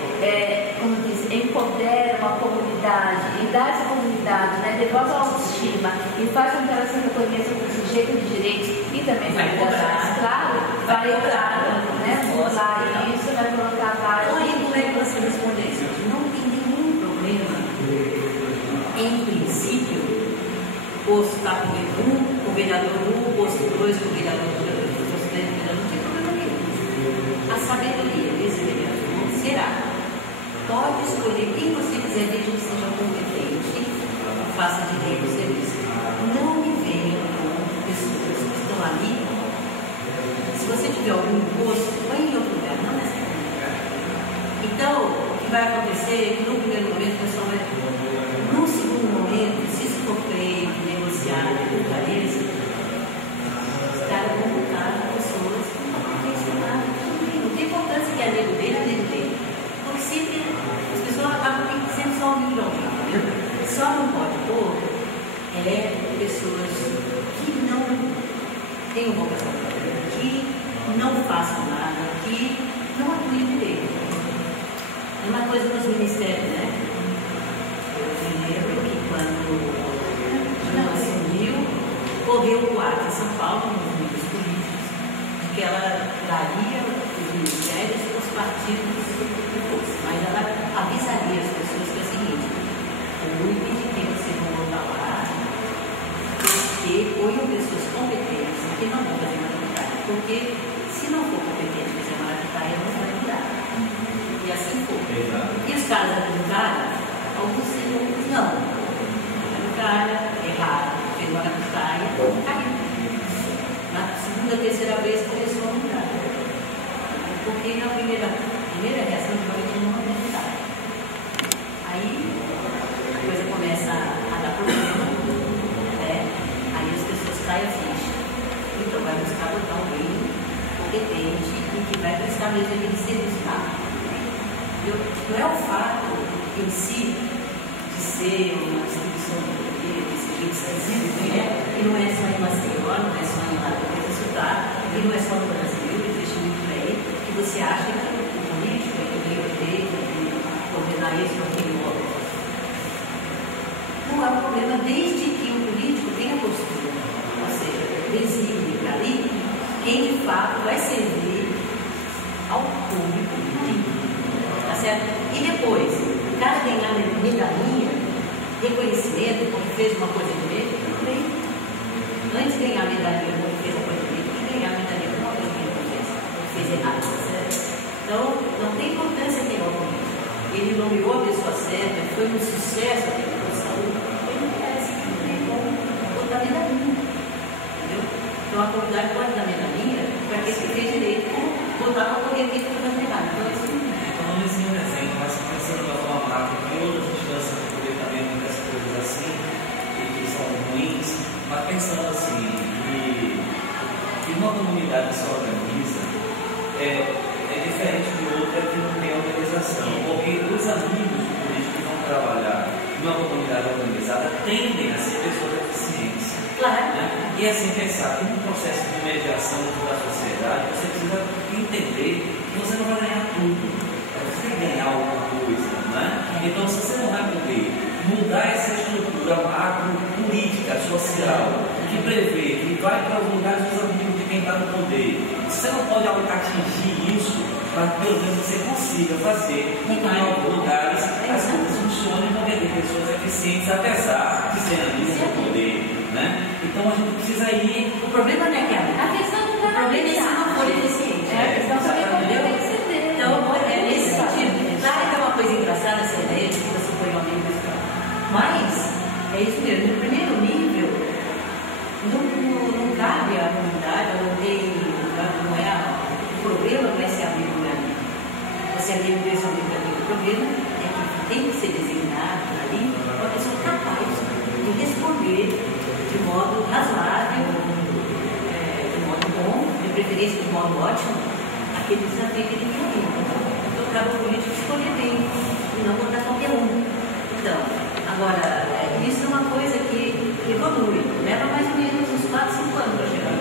como diz, empodera uma comunidade e dá essa comunidade, né, devolve a autoestima e faz com que ela se reconheça como sujeito de direitos e também de obrigações, claro, vai entrar, né, lá e isso vai colocar vários. Então, aí, como é que você responde isso? Não tem nenhum problema. Em princípio, o posto está com o vereador 1, o posto 2, o vereador 3, o posto 10, o vereador não tem problema nenhum. A sabedoria desse vereador será: pode escolher quem você quiser, desde que seja competente, faça direito o serviço. Não me venha com pessoas que estão ali. Se você tiver algum imposto, põe em outro lugar, não nessa comunidade. Então, o que vai acontecer é que no primeiro momento o pessoal vai. No segundo momento, se isso for feito, negociado, com clareza, os caras vão botar pessoas que não têm nada. Não tem importância que é nego dele, Porque sempre as pessoas acabam sempre só um milhão. Uma coisa nos ministérios, né? Eu me lembro que quando não assumiu, correu o ato em São Paulo, nos meios políticos, de que ela daria os ministérios para os partidos depois, mas ela avisaria as pessoas que é o seguinte: cuide de quem vocês vão votar lá, porque ponham pessoas competentes que não vão fazer maracutaia, porque se não for competente fazer maracutaia, não vai mudar. E assim foi. E os caras maracutaias, alguns sim, outros não. Maracutaia, errado, fez maracutaia, caiu. Na segunda, terceira vez começou a mudar. Porque na primeira reação de não acreditava. Aí a coisa começa a dar problema, né? Aí as pessoas caem a ficha. Então vai buscar botar alguém competente e que vai prestar mesmo aquele serviço lá. Não é o fato em si de ser uma distribuição de poder, de ser esquisito, e não é só em Maceió, não é só em lá do Sul, e não é só no Brasil, existe muito bem, que você acha que o político é que tem o direito de ordenar isso ou aquele outro. Não é um problema desde que o político tenha postura, ou seja, designe para ali quem de fato vai servir ao público político. Tá certo? E depois, o cara ganhar medalhinha, reconhecimento, porque fez uma coisa direito, tudo bem. Antes de ganhar medalhinha porque fez uma coisa direito, que ganhar medalhinha por uma coisa que ele não fez errado, tá certo? Então, não tem importância quem é o político. Ele nomeou a pessoa certa, foi um sucesso aquela posição, ele não merece, não tem como botar medalhinha. Entendeu? Então, a comunidade pode dar medalhinha para quem fez direito, como botar para poder ter que fazer errado. Então, isso não é um exemplo, mas pensando de uma forma prática, tem outras instâncias de poder também muitas coisas assim, que são ruins, mas pensando assim, que uma comunidade que se organiza é diferente de outra que não tem organização, porque os amigos políticos que vão trabalhar numa comunidade organizada tendem a ser pessoas eficientes. Claro. Né? E assim pensar que num processo de mediação da sociedade, você precisa entender que você não vai ganhar tudo. Você tem que ganhar alguma coisa, né? Então, se você não vai poder mudar essa estrutura agro-política, social, que prevê, que vai para os lugares dos amigos de quem está no poder, você não pode atingir isso para que pelo menos você consiga fazer com que em alguns lugares as coisas funcionem e poder ter pessoas eficientes, apesar de serem amigos do poder, né? Então, a gente precisa ir. O problema não é que a questão não o problema é se não for eficiente. É a questão também como tem que ser. Então, é nesse sentido. Claro que é uma coisa engraçada essa ideia de que você põe um amigo pessoal. Mas, é isso mesmo. No primeiro nível, não cabe à comunidade, não tem. Não é o problema não é ser amigo do amigo. Você é amigo desse amigo do amigo. O problema é que tem que ser designado ali uma pessoa capaz de responder de modo razoável, de modo bom, de preferência de modo ótimo, aquele desafio que ele tem ali. Então, cabe ao político escolher bem e não botar qualquer um. Então, agora, isso é uma coisa que evolui, leva mais ou menos uns 4, 5 anos para chegar.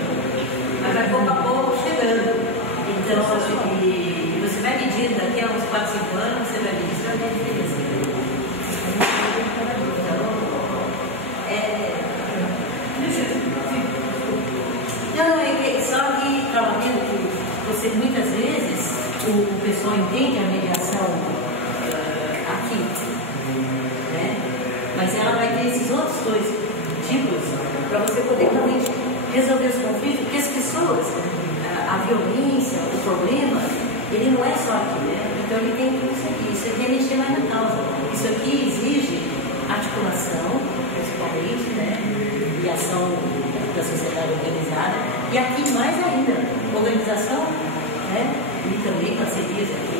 Mas vai pouco a pouco chegando. Então, e você vai medindo daqui a uns 4, 5 anos, você vai medir, você vai ver a diferença. Então, só que estava vendo que você muitas vezes o pessoal entende a mediação aqui, né? Mas ela vai ter esses outros dois tipos para você poder realmente resolver os conflitos, porque as pessoas, a violência, o problema, ele não é só aqui, né? Então ele tem tudo isso aqui é mexer mais na causa. Isso aqui exige articulação, principalmente, né? E ação da sociedade organizada, e aqui mais ainda, organização, né? E também parcerias aqui.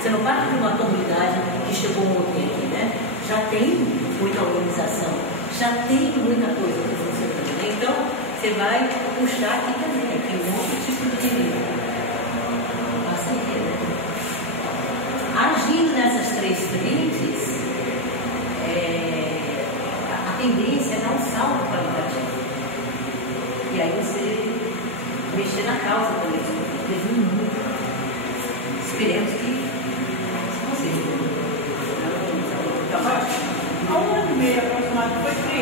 Você não parte de uma comunidade que chegou ontem aqui, né? Já tem muita organização, já tem muita coisa para funcionando, né? Então, você vai puxar aqui também, aqui um outro tipo de parceria, né? Agindo nessas três frentes, a tendência é dar um salto qualitativo. E aí você mexer na causa também, prevenir. Esperemos que e meio aproximadamente, foi